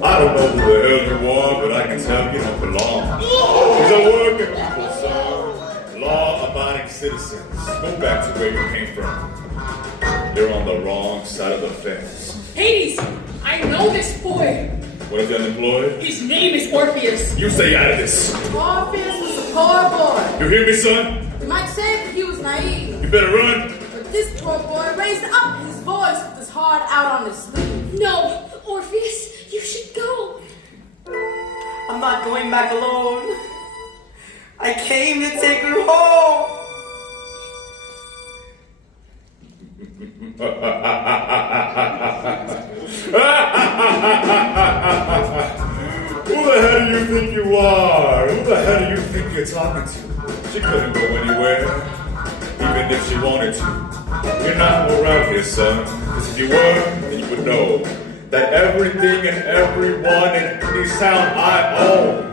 I don't know who the hell you are, but I can tell you don't belong. These are working people, son. Law-abiding citizens. Go back to where you came from. You're on the wrong side of the fence. Hades, I know this boy. What is unemployed? His name is Orpheus. You stay out of this. Orpheus was a poor boy. You hear me, son? You might say that he was naive, You better run. but this poor boy raised up his voice with his heart out on his sleeve. No, Orpheus, you should go. I'm not going back alone. I came to take her home. Who the hell do you think you are? Who the hell do you think you're talking to? She couldn't go anywhere, even if she wanted to. You're not from around here, son. Because if you were, then you would know that everything and everyone in this town I own.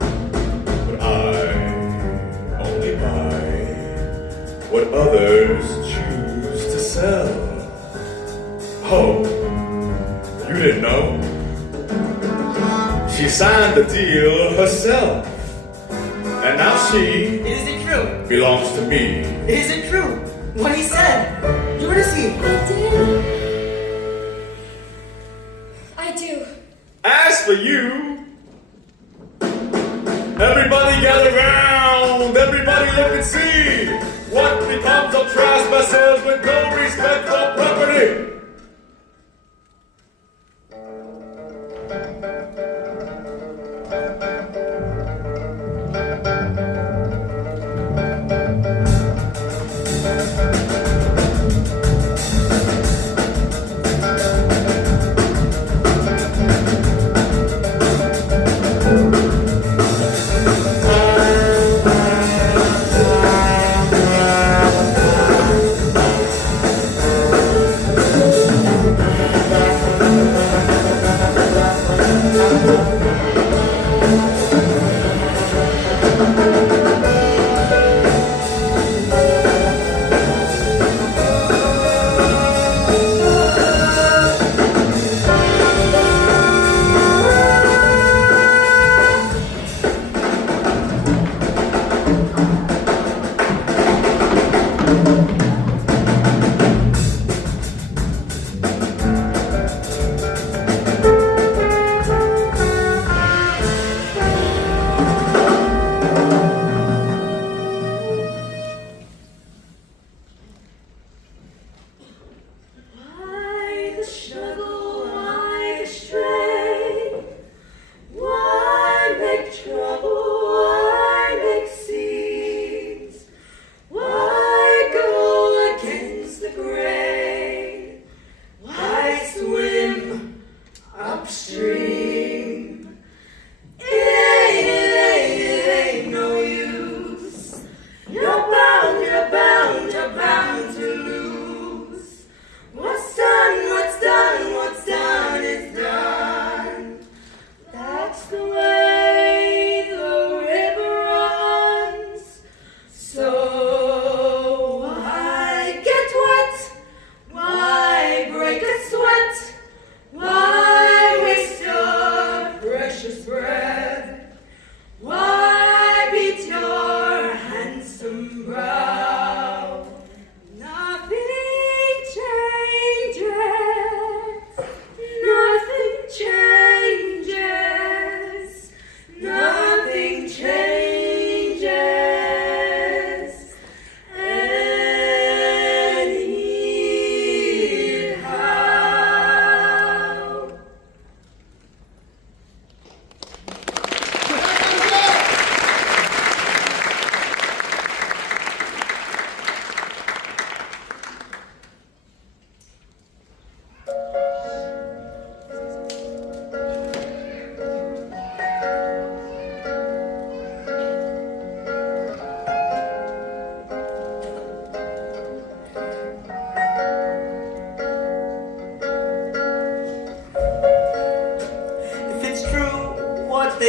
But I only buy what others choose to sell. Oh, you didn't know? She signed the deal herself. And now she Is it true? belongs to me. Is it true? What he said? You were to see. I did. I do. As for you, everybody gather round. Everybody look and see what becomes of trespassers with no respect for property.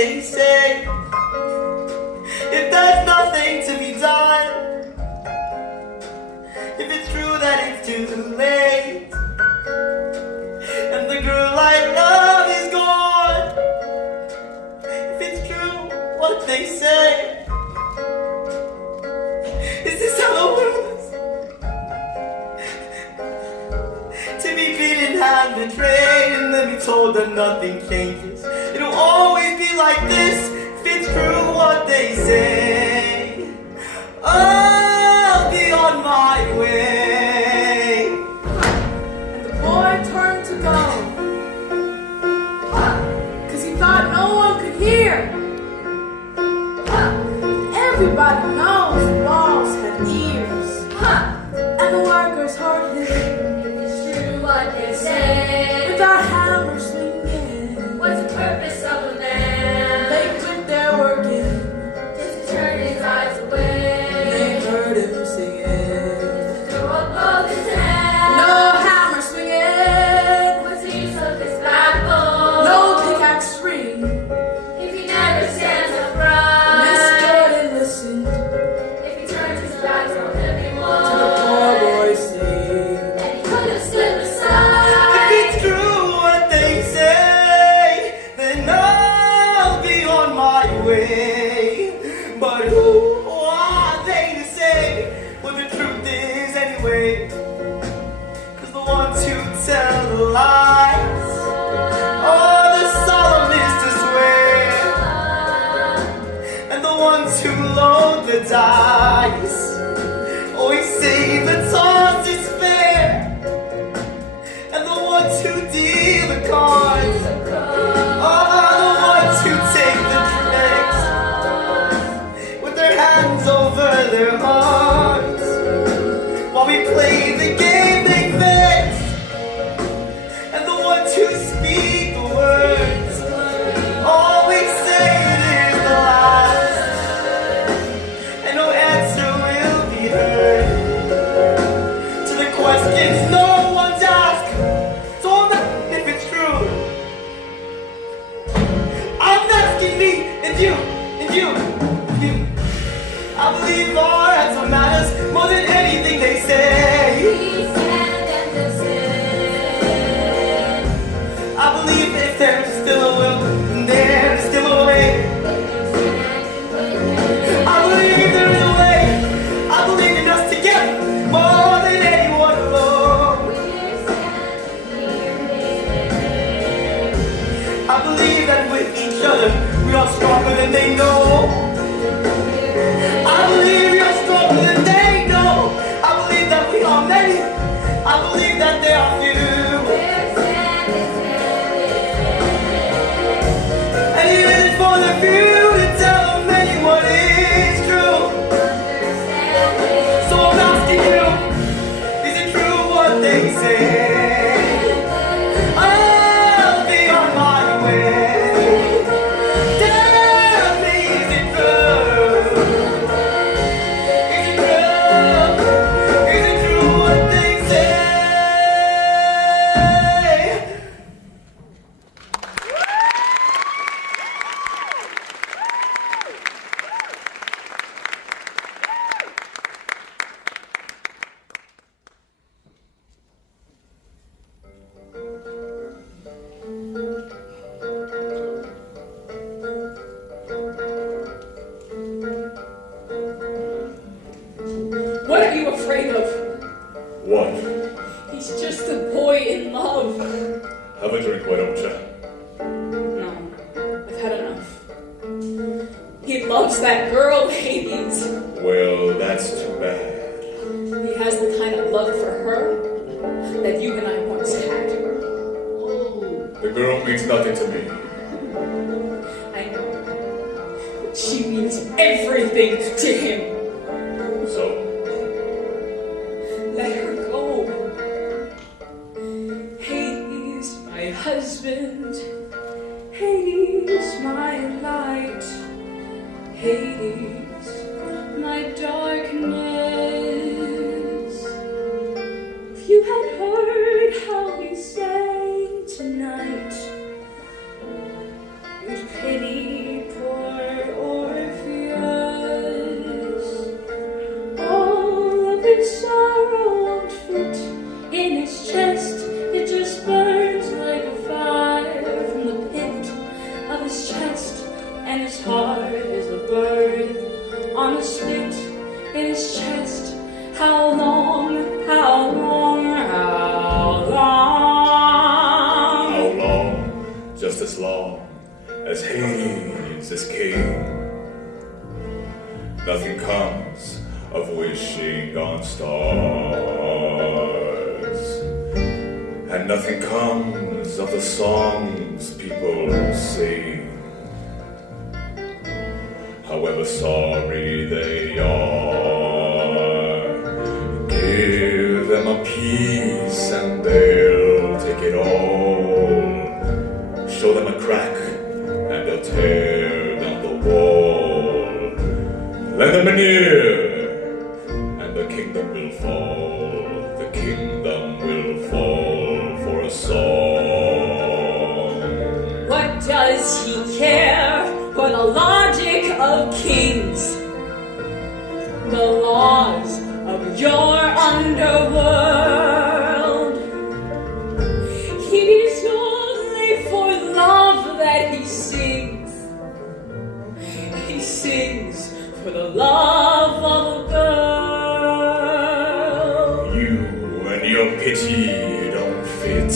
they say. If there's nothing to be done, if it's true that it's too late, and the girl I love is gone, if it's true what they say, is this how the world is? To be beaten and betrayed and then be told that nothing changes. It'll always be like this if it's true what they say. I'll be on my way. And the boy turned to go, 'cause he thought no one could hear. Everybody knows the walls have ears, and the workers heard him It's true what they say. without hammer swinging. What's the purpose of a man? They quit their working, Just to turn his eyes away. they heard him singing. Just to throw up both his hands. No hammer swinging, What's the use of his backbone? no pickaxe ring. If he never stands upright. Miss Jordan listened If he turns his back on to the everyone. poor boy sing. And he could have stood beside. If it's true what they say, then I'll be on my way. But who are they to say what the truth is anyway? 'Cause the ones who tell the lies are the solemnest to swear, and the ones who load the dice always say the toss is fair, and the ones who deal the cards are the ones who take the tricks with their hands over their hearts while we play the game they fix, and the ones who speak the words always say it is the last, and no answer will be heard to the questions no one's asked. So I'm asking if it's true. I'm asking me and you and you and you. I believe our hearts what matters more than anything they say. We stand and listen. I believe if there's still a will, then there's still a way. I believe there is a way. I believe in us together more than anyone alone. I believe that with each other we are stronger than they know. I believe you're stronger than they know. I believe that we are many. I believe that they are few. And even for the few to tell the many what is true. So I'm asking you, is it true what they say? I'll be on my way. Tell me, is it true? Is it true? Is it true what they say? What are you afraid of? What? He's just a boy in love. Have a drink, why don't you? No, I've had enough. He loves that girl, Hades. Well, that's too bad. He has the kind of love for her that you and I once had. The girl means nothing to me. I know. But she means everything to him. So, Let her go. Hades, my husband. Hades, my light. Hades, my darkness. If you had heard how we sang tonight, you'd pity just as long as Hades is king. Nothing comes of wishing on stars, and nothing comes of the songs people sing. However sorry they are, give them a piece and they'll take it all. Show them a crack and they'll tear down the wall. Lend them an ear and the kingdom will fall. The kingdom will fall for a song. What does he care for the logic of kings? The laws of your underworld. It is only for love that he sings. He sings for the love of a girl. You and your pity don't fit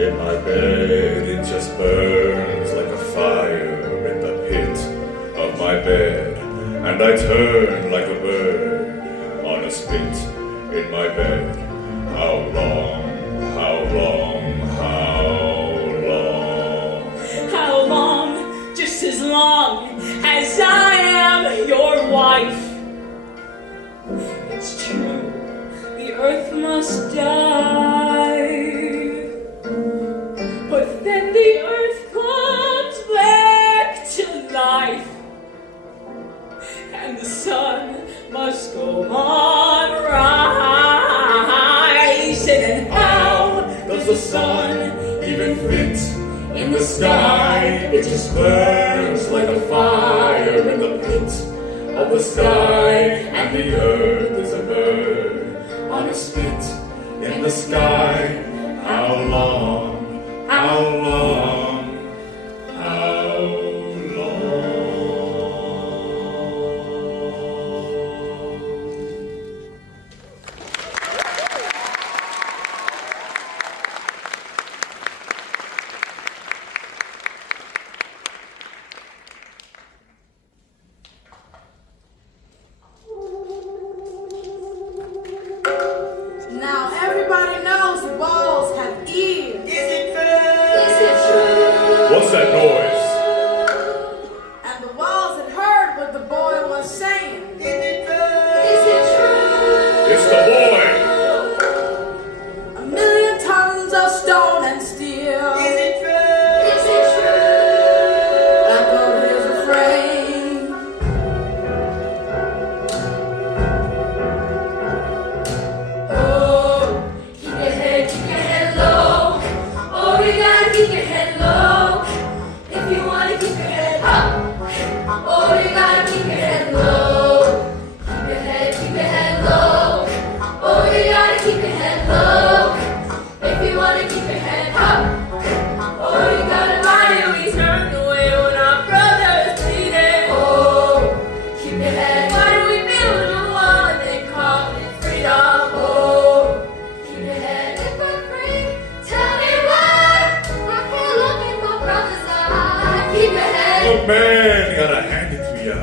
in my bed. It just burns like a fire in the pit of my bed. And I turn like a bird on a spit in my bed. How long, how long, how long? How long? Just as long as I am your wife. It's true, the earth must die. But then the earth comes back to life. And the sun must go on rising. And how Does the sun even fit in the sky? It just burns like a fire in the pit of the sky. And the earth is a bird on a spit in the sky. How long, how long, how long? Now everybody knows balls have ears. Is it true? Is it true? What's that noise? And the walls had heard what the boy was saying. Is it true? Is it true? It's the boy. 1,000,000 tons of stone and steel. Is it true? Is it true? Echoed his refrain. Oh, keep your head low. Oh, you gotta keep your head low. If you wanna keep your head up. Oh, you gotta keep your head low. Keep your head low. Oh, you gotta keep your head low. If you wanna keep your head up. Oh, you gotta why do we turn away when our brother is bleeding? Oh, keep your head. Why do we build a wall and they call it freedom? Oh, keep your head. If we're free, tell me why I can't look in my brother's eye. Keep your head. Look, man, gotta hand it to ya.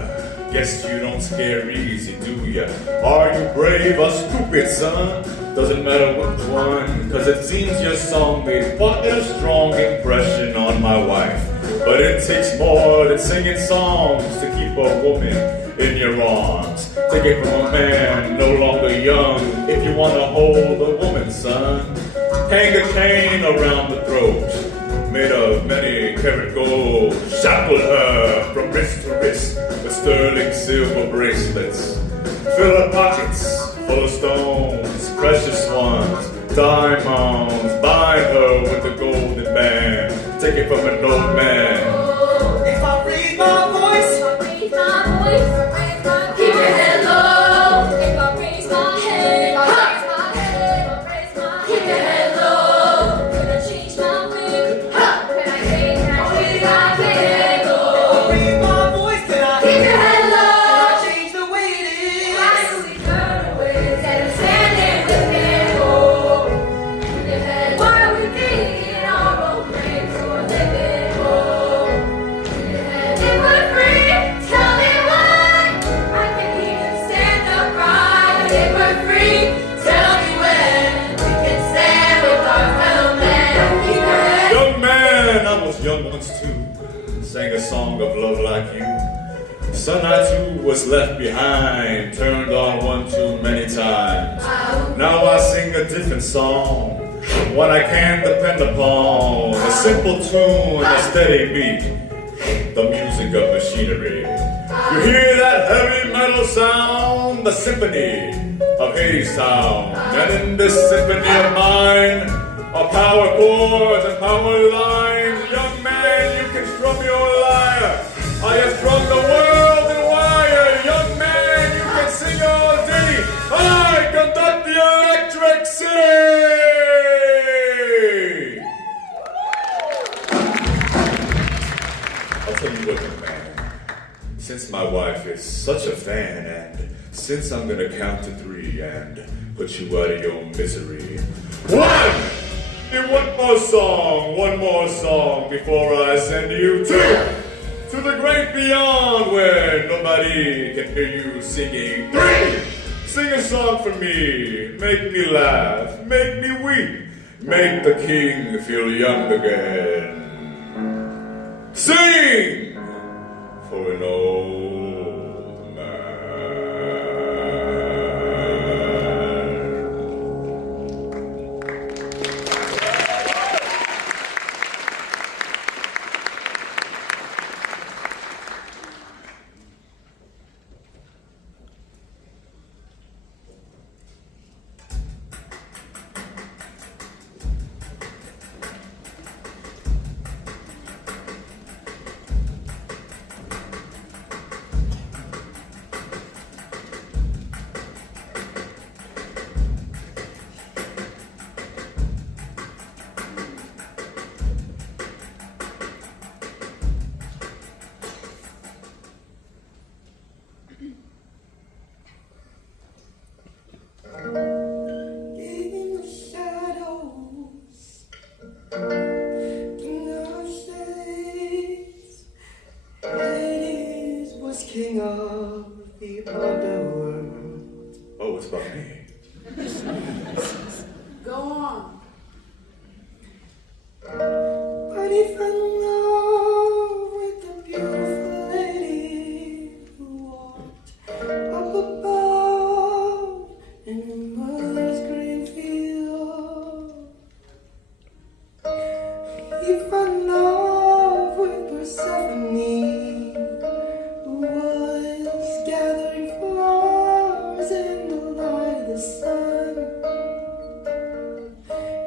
Guess you don't scare easy, do ya? Are you brave or stupid, son? Doesn't matter which one, cause it seems your song made quite a strong impression on my wife. But it takes more than singing songs to keep a woman in your arms. Take it from a man no longer young. If you wanna hold a woman, son, hang a chain around the throat, made of many carat gold. Shackle her from wrist to wrist with sterling silver bracelets. Fill her pockets full of stones, precious ones, diamonds. Bind her with the golden band. Take it from an old man. If I raise my voice, Raise my voice. Keep your head low. If I raise my head, keep your head low. Can I change my wig? Can I change my wig? I can't go. if I raise my voice, can I? Keep your head Can low. I change the way it is? Why do we turn away instead of standing with him? Oh, keep your head. Why are we digging our own graves for a living? Oh, was young once too, sang a song of love like you. Son, I too was left behind, turned on one too many times. Now I sing a different song, one I can depend upon. A simple tune, a steady beat, the music of machinery. You hear that heavy metal sound, the symphony of Hadestown. And in this symphony of mine are power chords and power lines. Young man, you can strum your lyre. I have strung the world in wire. Young man, you can sing your ditty. I conduct the electric city. I'll tell you what, young man. Since my wife is such a fan, and since I'm gonna count to 3 and put you out of your misery. 1! And one more song before I send you to the great beyond where nobody can hear you singing. 3! Sing a song for me, make me laugh, make me weep, make the king feel young again. Sing for an old man. King of the underworld. Oh, it's about me. Go on. But he fell in love with the beautiful lady who walked up above in her mother's green field. He fell in love with Persephone, who was gathering flowers in the light of the sun.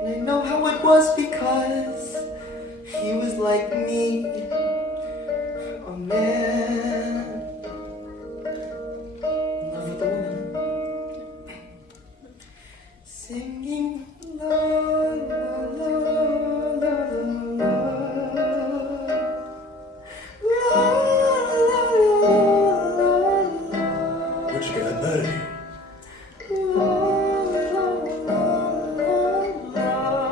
And I know how it was because he was like me, a man in love with a woman, singing la la la la la la. Where'd you get that melody?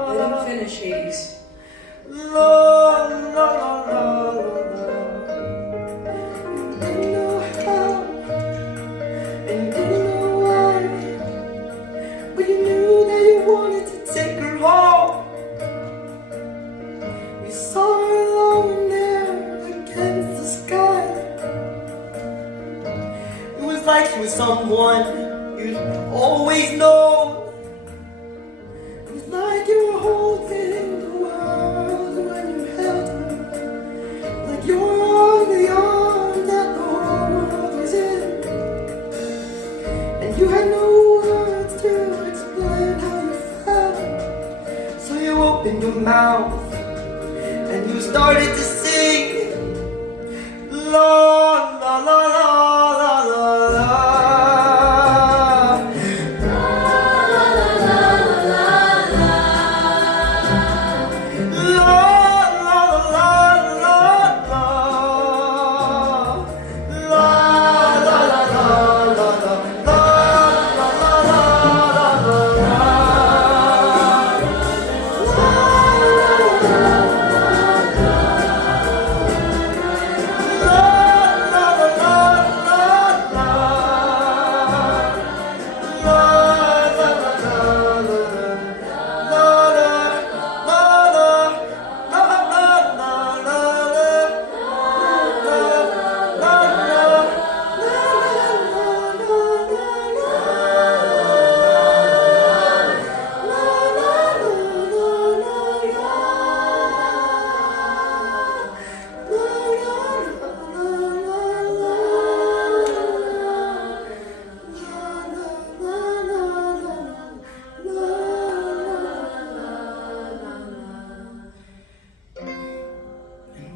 Let him finish, Hades. Didn't know how, and didn't know why, but you knew that you wanted to take her home. You saw her alone there against the sky. It was like she was someone you'd always known. It was like you were holding the world when you held her. Like you were on the arm that the whole world was in. And you had no words to explain how you felt. So you opened your mouth and you started to sing. La la la la la la la.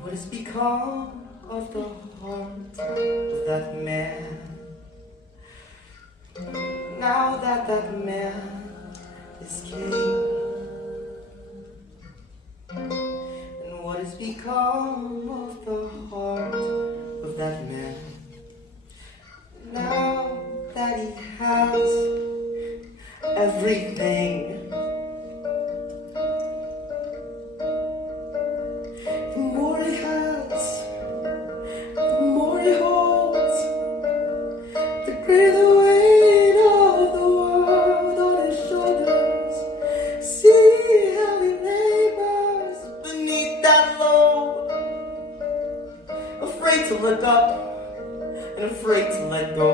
What has become of the heart of that man? Now that that man is king. And what has become of the heart of that man? Now that he has everything. The more he has, the more he holds, the greater the weight of the world on his shoulders. See how he labors beneath that load, afraid to look up and afraid to let go.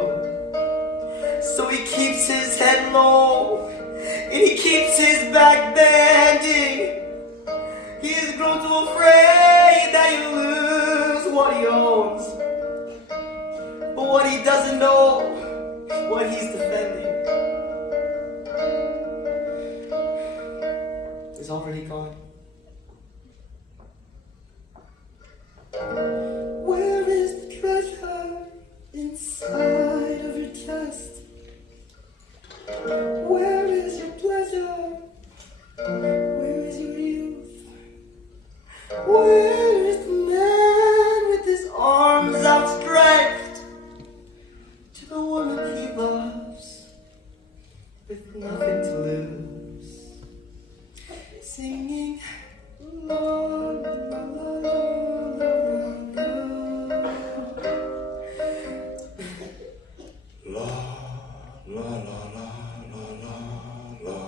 So he keeps his head low and he keeps his back bending. He has grown too afraid that he lose what he owns. But what he doesn't know, what he's defending, is already gone. Where is the treasure inside of your chest? Where is your pleasure? Where is your youth? Where is the man with his arms outstretched to the woman he loves with nothing to lose? Singing la la la la la La la la la la la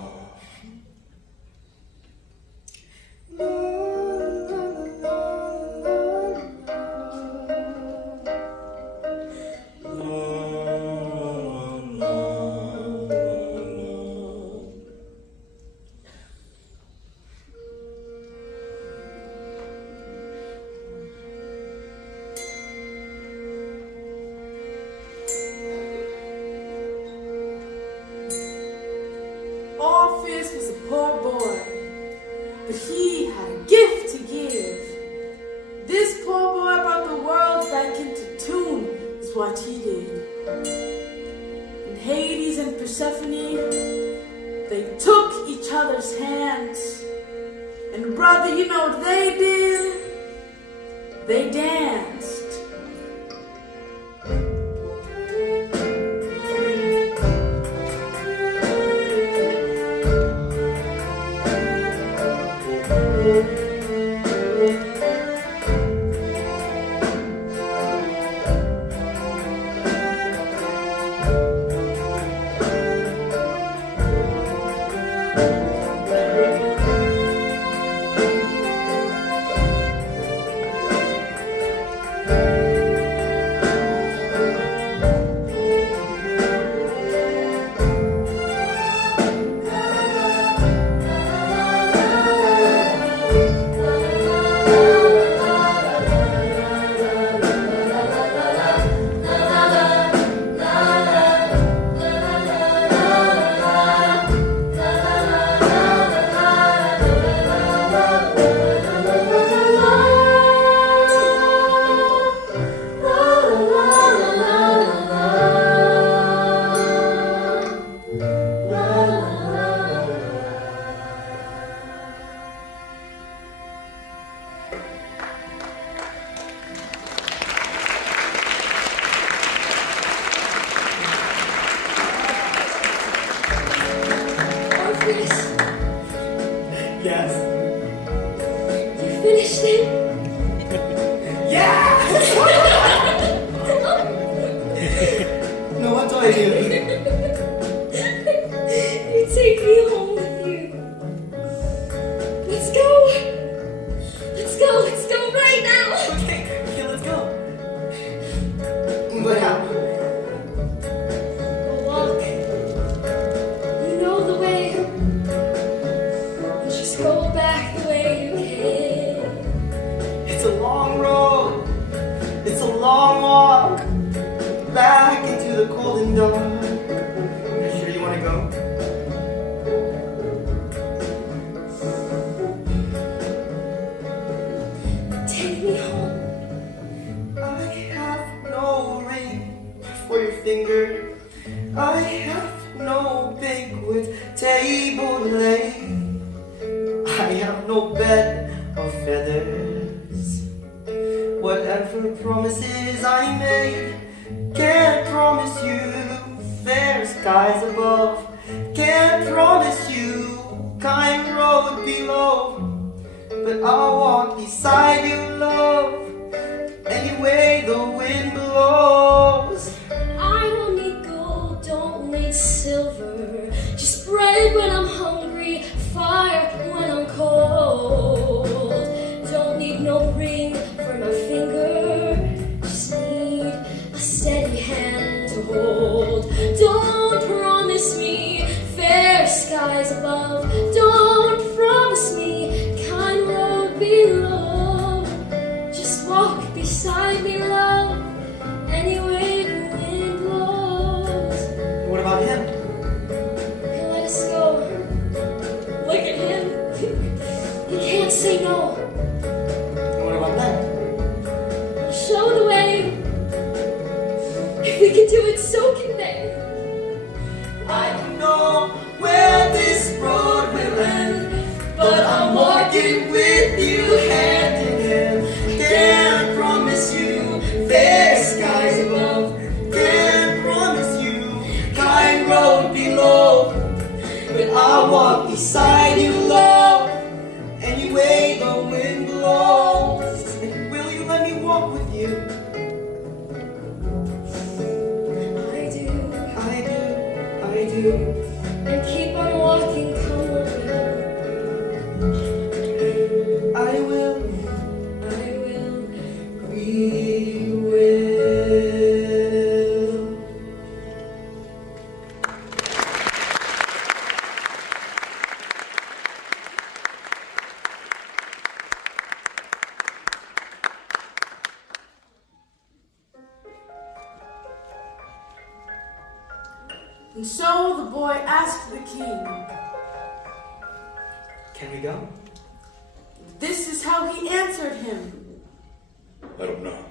Orpheus was a poor boy, but he had a gift to give. This poor boy brought the world back into tune, is what he did. And Hades and Persephone, they took each other's hands. And brother, you know what they did? They danced. Orpheus, Yes. you finished it? Yeah! No, what do I do? You take me home with you. Let's go. Let's go. Let's go right now. Okay, let's go. But how? We'll walk. You know the way. Let's just go back the way you came. It's a long road. It's a long walk back into the cold and dark. Are you sure you want to go? Take me home. finger. I have no banquet table laid. I have no bed of feathers. Whatever promises I made, can't promise you fair skies above. Can't promise you kind road below. But I'll walk beside you, love, any way the wind blows. I don't need gold, don't need silver. Just bread when I'm hungry, fire when I'm cold. Don't need no ring for my finger. Just need a steady hand to hold. Don't promise me fair skies above. Don't promise me kind road below. Just walk beside me, love, any way the wind blows. What about him? He'll let us go. Look at him. He can't say no. What about them? Show the way. If we can do it, so can they. I don't know where this road will end, but I'm walking with you hand in hand. Can't promise you fair skies above. Can't promise you kind road below. But I'll walk beside you, love, any way the wind blows. And will you let me walk with you? I do. I do. And keep on walking, come what will. I will. We will. And so the boy asked the king. Can we go? This is how he answered him. I don't know.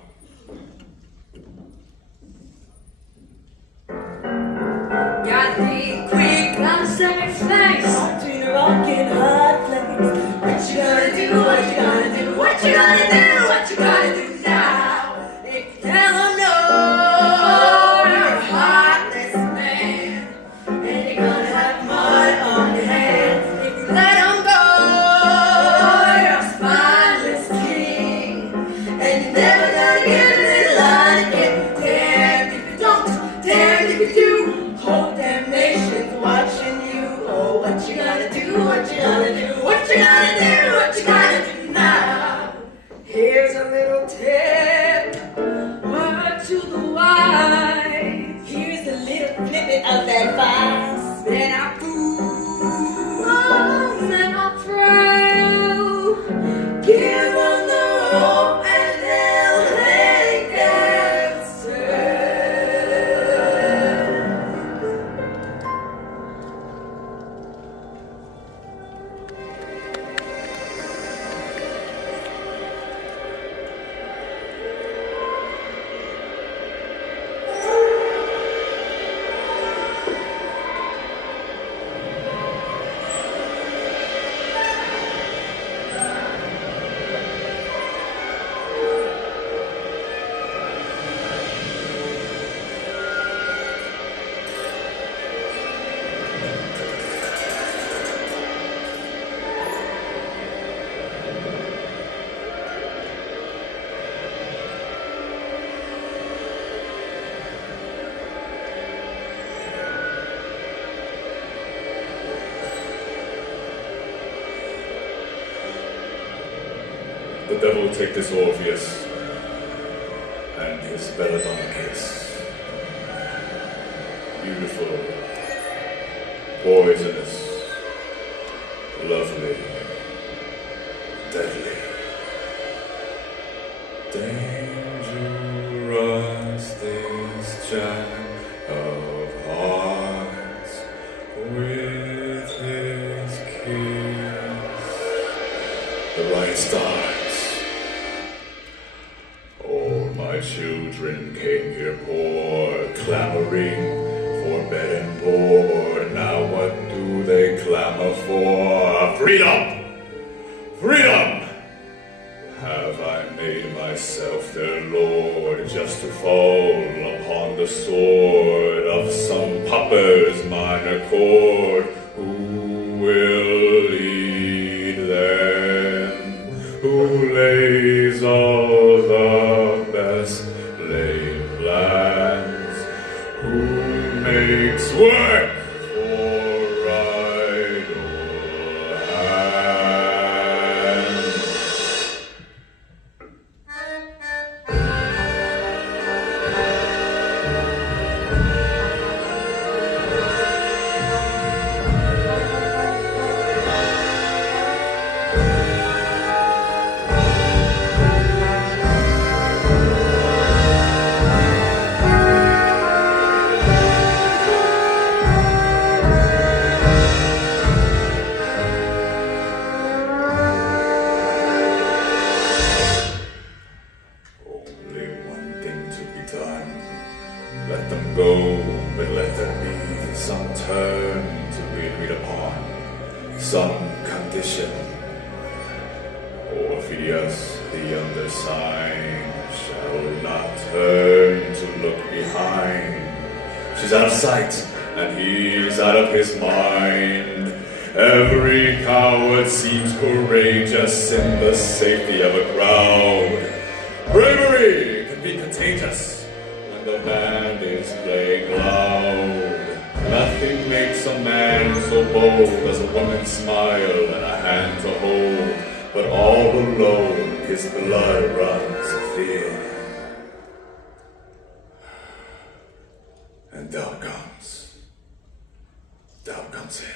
Gotta be quick on the second face. Between a rock and a hard place. What you gonna do? What you gonna do? What you gonna do? What you gonna do now? If you tell them no, you're a heartless man, and you're gonna have mud on your hands. If you let them go, you're a spineless king, and you're never gonna get a little line again. Damned if you don't, damned if you do. Whole damn nation's watching you. Oh, what you gonna do? What you gonna do? What you gonna do? What you gonna do now? Here's a little tip, word to the wise. Here's a little snippet of advice. Then I fool, then I pray. Give them the rope and they'll hang themselves. The devil will take this Orpheus and his belladonna kiss. Beautiful, poisonous, lovely, deadly. Dangerous this jack of hearts with his kiss. The light starts. All my children came here poor clamoring for bed and board. Now what do they clamor for? Freedom! Freedom! Have I made myself their lord just to fall upon the sword of some pauper's minor chord? Who will lead them? Who lays all the best laid plans? Who makes work for idle hands? Only one thing to be done. Let them go, but let there be some turn to be agreed upon, some condition. Orpheus, the undersigned, shall not turn to look behind. She's out of sight, and he's out of his mind. Every coward seems courageous in the safety of a crowd. Bravery can be contagious when the band is playing loud. Nothing makes a man so bold as a woman's smile and a hand to hold. But all alone his blood runs of fear. And down comes in.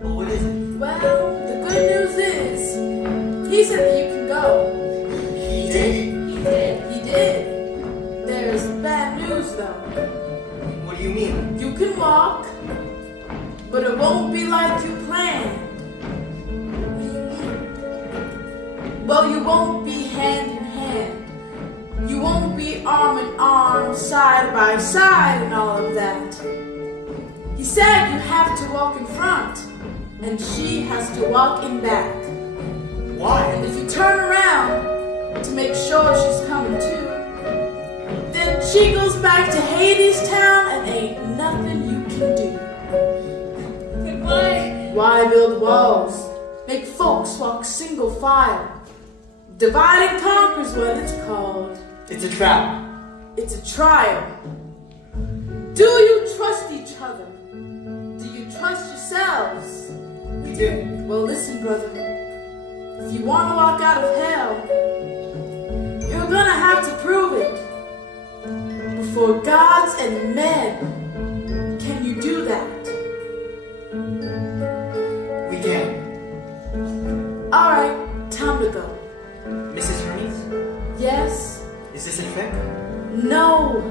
Well, what is it? Well, the good news is, he said that you can go. He did? He did. There's bad news though. What do you mean? You can walk, but it won't be like you planned. Well, you won't be hand in hand. You won't be arm in arm, side by side, and all of that. He said you have to walk in front, and she has to walk in back. Why? And if you turn around to make sure she's coming too, then she goes back to Hadestown and ain't nothing you can do. But why? Why build walls? Make folks walk single file. Divide and conquer is what it's called. It's a trap. It's a trial. Do you trust each other? Do you trust yourselves? We do. Well, listen, brother. If you want to walk out of hell, you're gonna have to prove it. Before gods and men, can you do that? We can. Alright, time to go. Mrs. Hermes, Yes? is this a trick? No.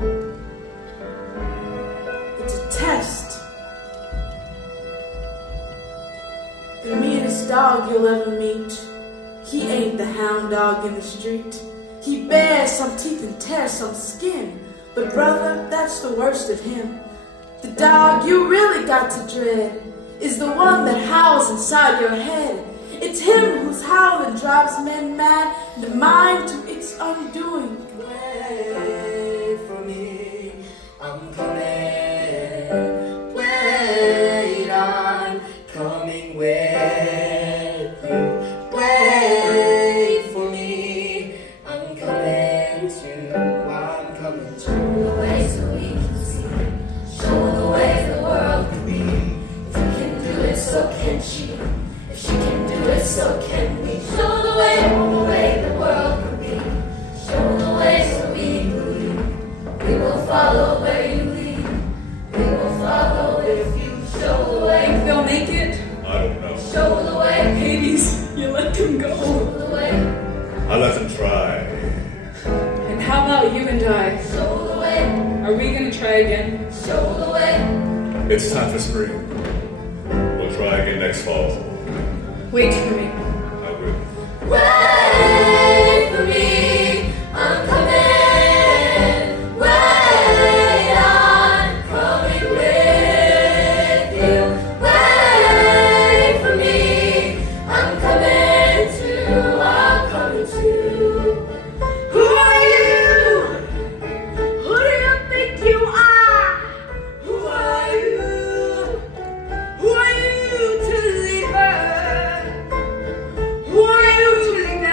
It's a test. The meanest dog you'll ever meet. He ain't the hound dog in the street. He bears some teeth and tears some skin. But brother, that's the worst of him. The dog you really got to dread is the one that howls inside your head. It's him whose howling drives men mad, the mind to its undoing. Wait for me, I'm coming. Wait, I'm coming with you. Wait for me, I'm coming too. I'm coming too. The way so we can see, show the way the world can be. If we can do it, so can she. If she can do it, so can we. Show the way the world can be. Show the way so we believe. We will follow where you lead. We will follow if you show the way. Think they'll make it? I don't know. Show the way. Hades, you let them go. Show the way. I let them try. And how about you and I? Show the way. Are we gonna try again? Show the way. It's time for spring. We'll try again next fall. Wait for me. I will. Wait for me, I'm coming. Wait, I'm coming with you. Wait for me, I'm coming too. I'm coming too. Who are you? Who do you think you are? Who are you? Who are you to leave her? Who are you to leave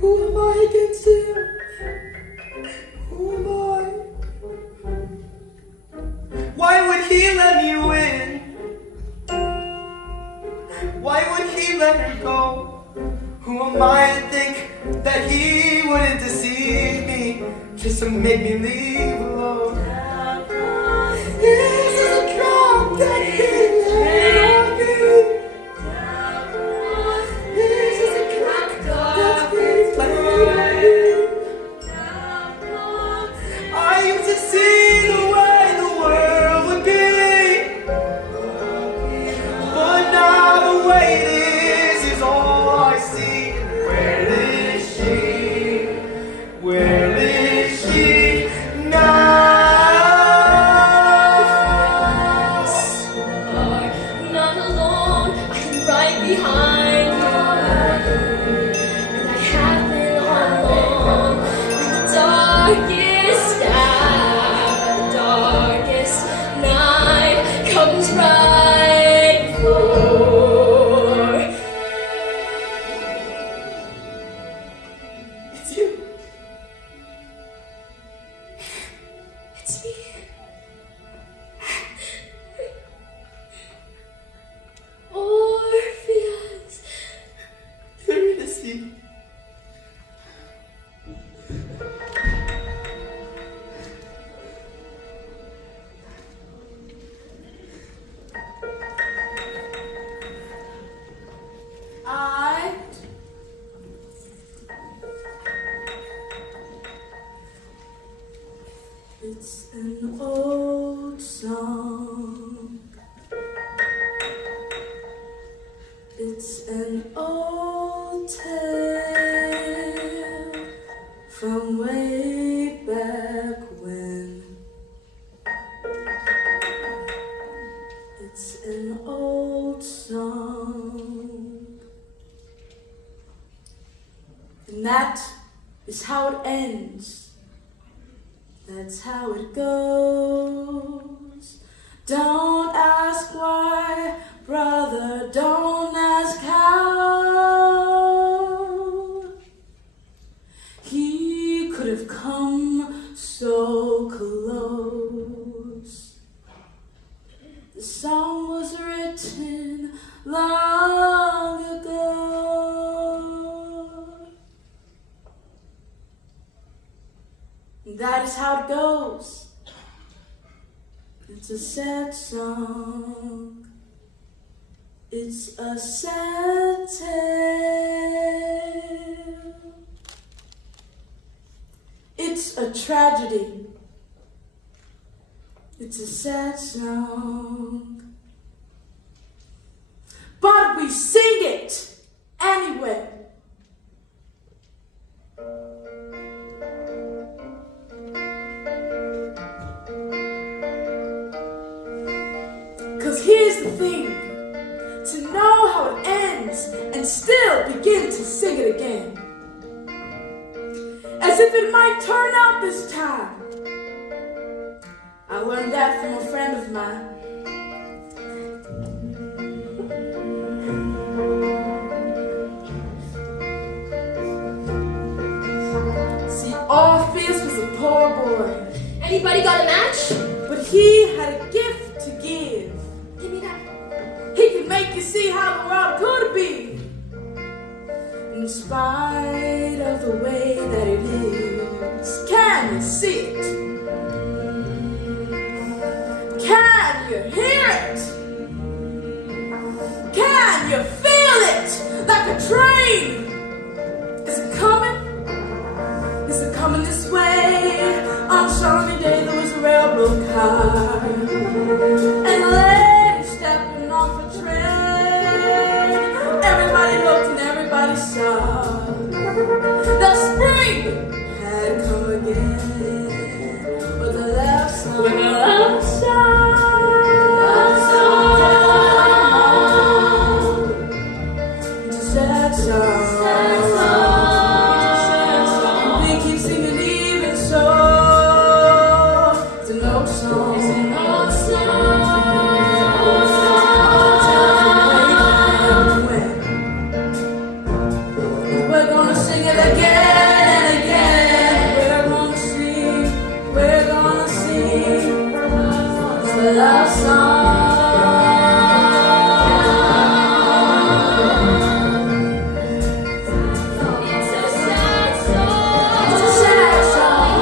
Who am I against him? Who am I? Why would he let me win? Why would he let her go? Who am I to think that he wouldn't deceive me just to make me leave alone? This is a drop that he laid on me. This is a drop that he played on me. I used to see the way the world would be, but now the way it is all I see. Where is she? Where is she now? Not alone, I'm right behind you. And I have been all along. In the darkest hour, the darkest night comes right before. It's you. It's me. Orpheus. Eurydice. It's an old song. It's an old tale from way back when. It's an old song. And that is how it ends. That's how it goes. Don't ask why, brother, don't ask how. He could have come so close. The song was written long ago. That is how it goes. It's a sad song. It's a sad tale. It's a tragedy. It's a sad song. But we sing it anyway. Cause here's the thing, to know how it ends and still begin to sing it again. As if it might turn out this time. I learned that from a friend of mine. See, Orpheus was a poor boy. Anybody got a match? But he had a gift to give. Give me that. He could make you see how the world could be, in spite of the way that it is. Can you see it? Can you hear it? Can you feel it? Like a train. Is it coming? Is it coming this way? On a stormy day there was a railroad car, and a lady stepping off a train. Everybody looked and everybody saw the spring had come again with a love song. With a love song. It's a sad song. We keep singing even so. It's an old song. It's an old song. We're gonna sing it again and again. We're gonna sing the love song. It's a sad song. It's a sad song.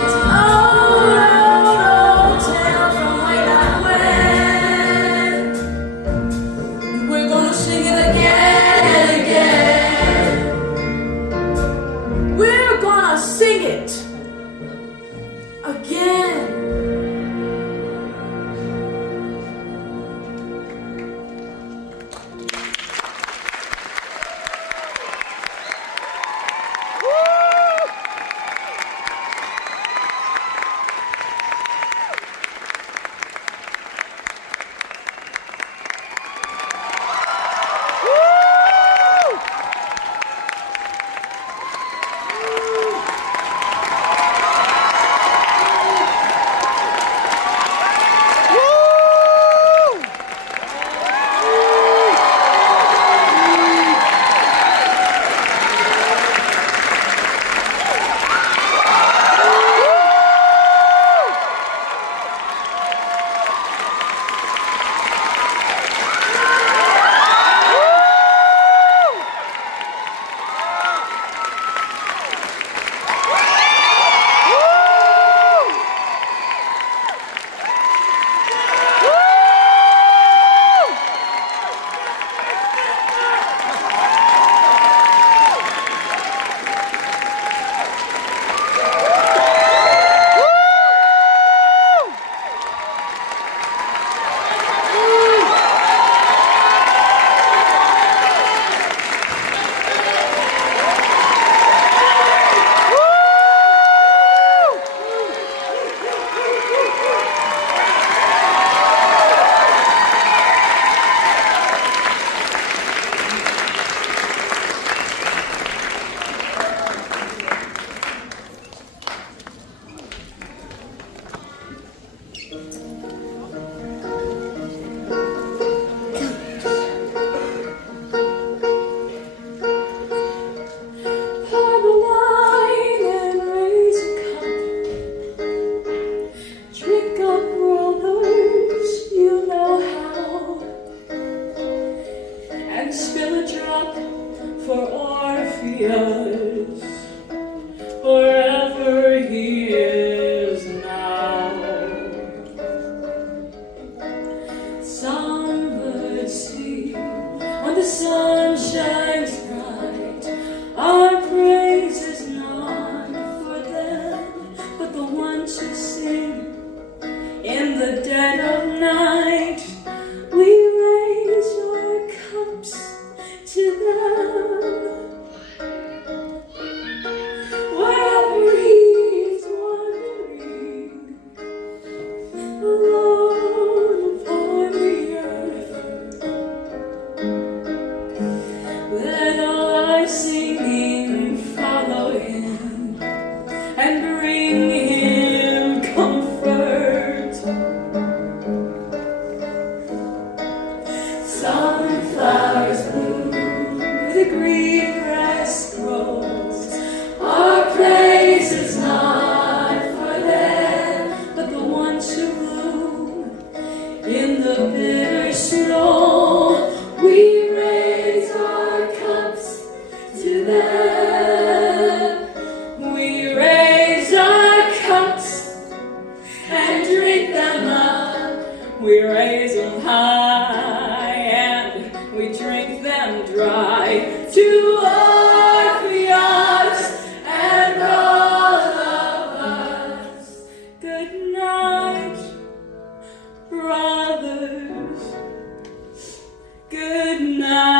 It's an old tale from way back when. We're gonna sing it again and again. We're gonna sing it again. Pour the wine and raise a cup. Drink up, brothers, you know how. And spill a drop for Orpheus, wherever he is now. Songbirds sing when the sun shines bright. Our praise is not for them, but the ones who sing in the dead of night. We raise our cups to them, wherever he's wandering, alone upon the earth. Let all our singing follow him and bring him comfort. Sunflowers bloom, the green grass grows. Our praise is not for them, but the ones who bloom in the bitter snow. We raise our cups to them. We raise our cups and drink them up. We raise them high and we drink them dry. To Orpheus and all of us, good night, brothers. Good night.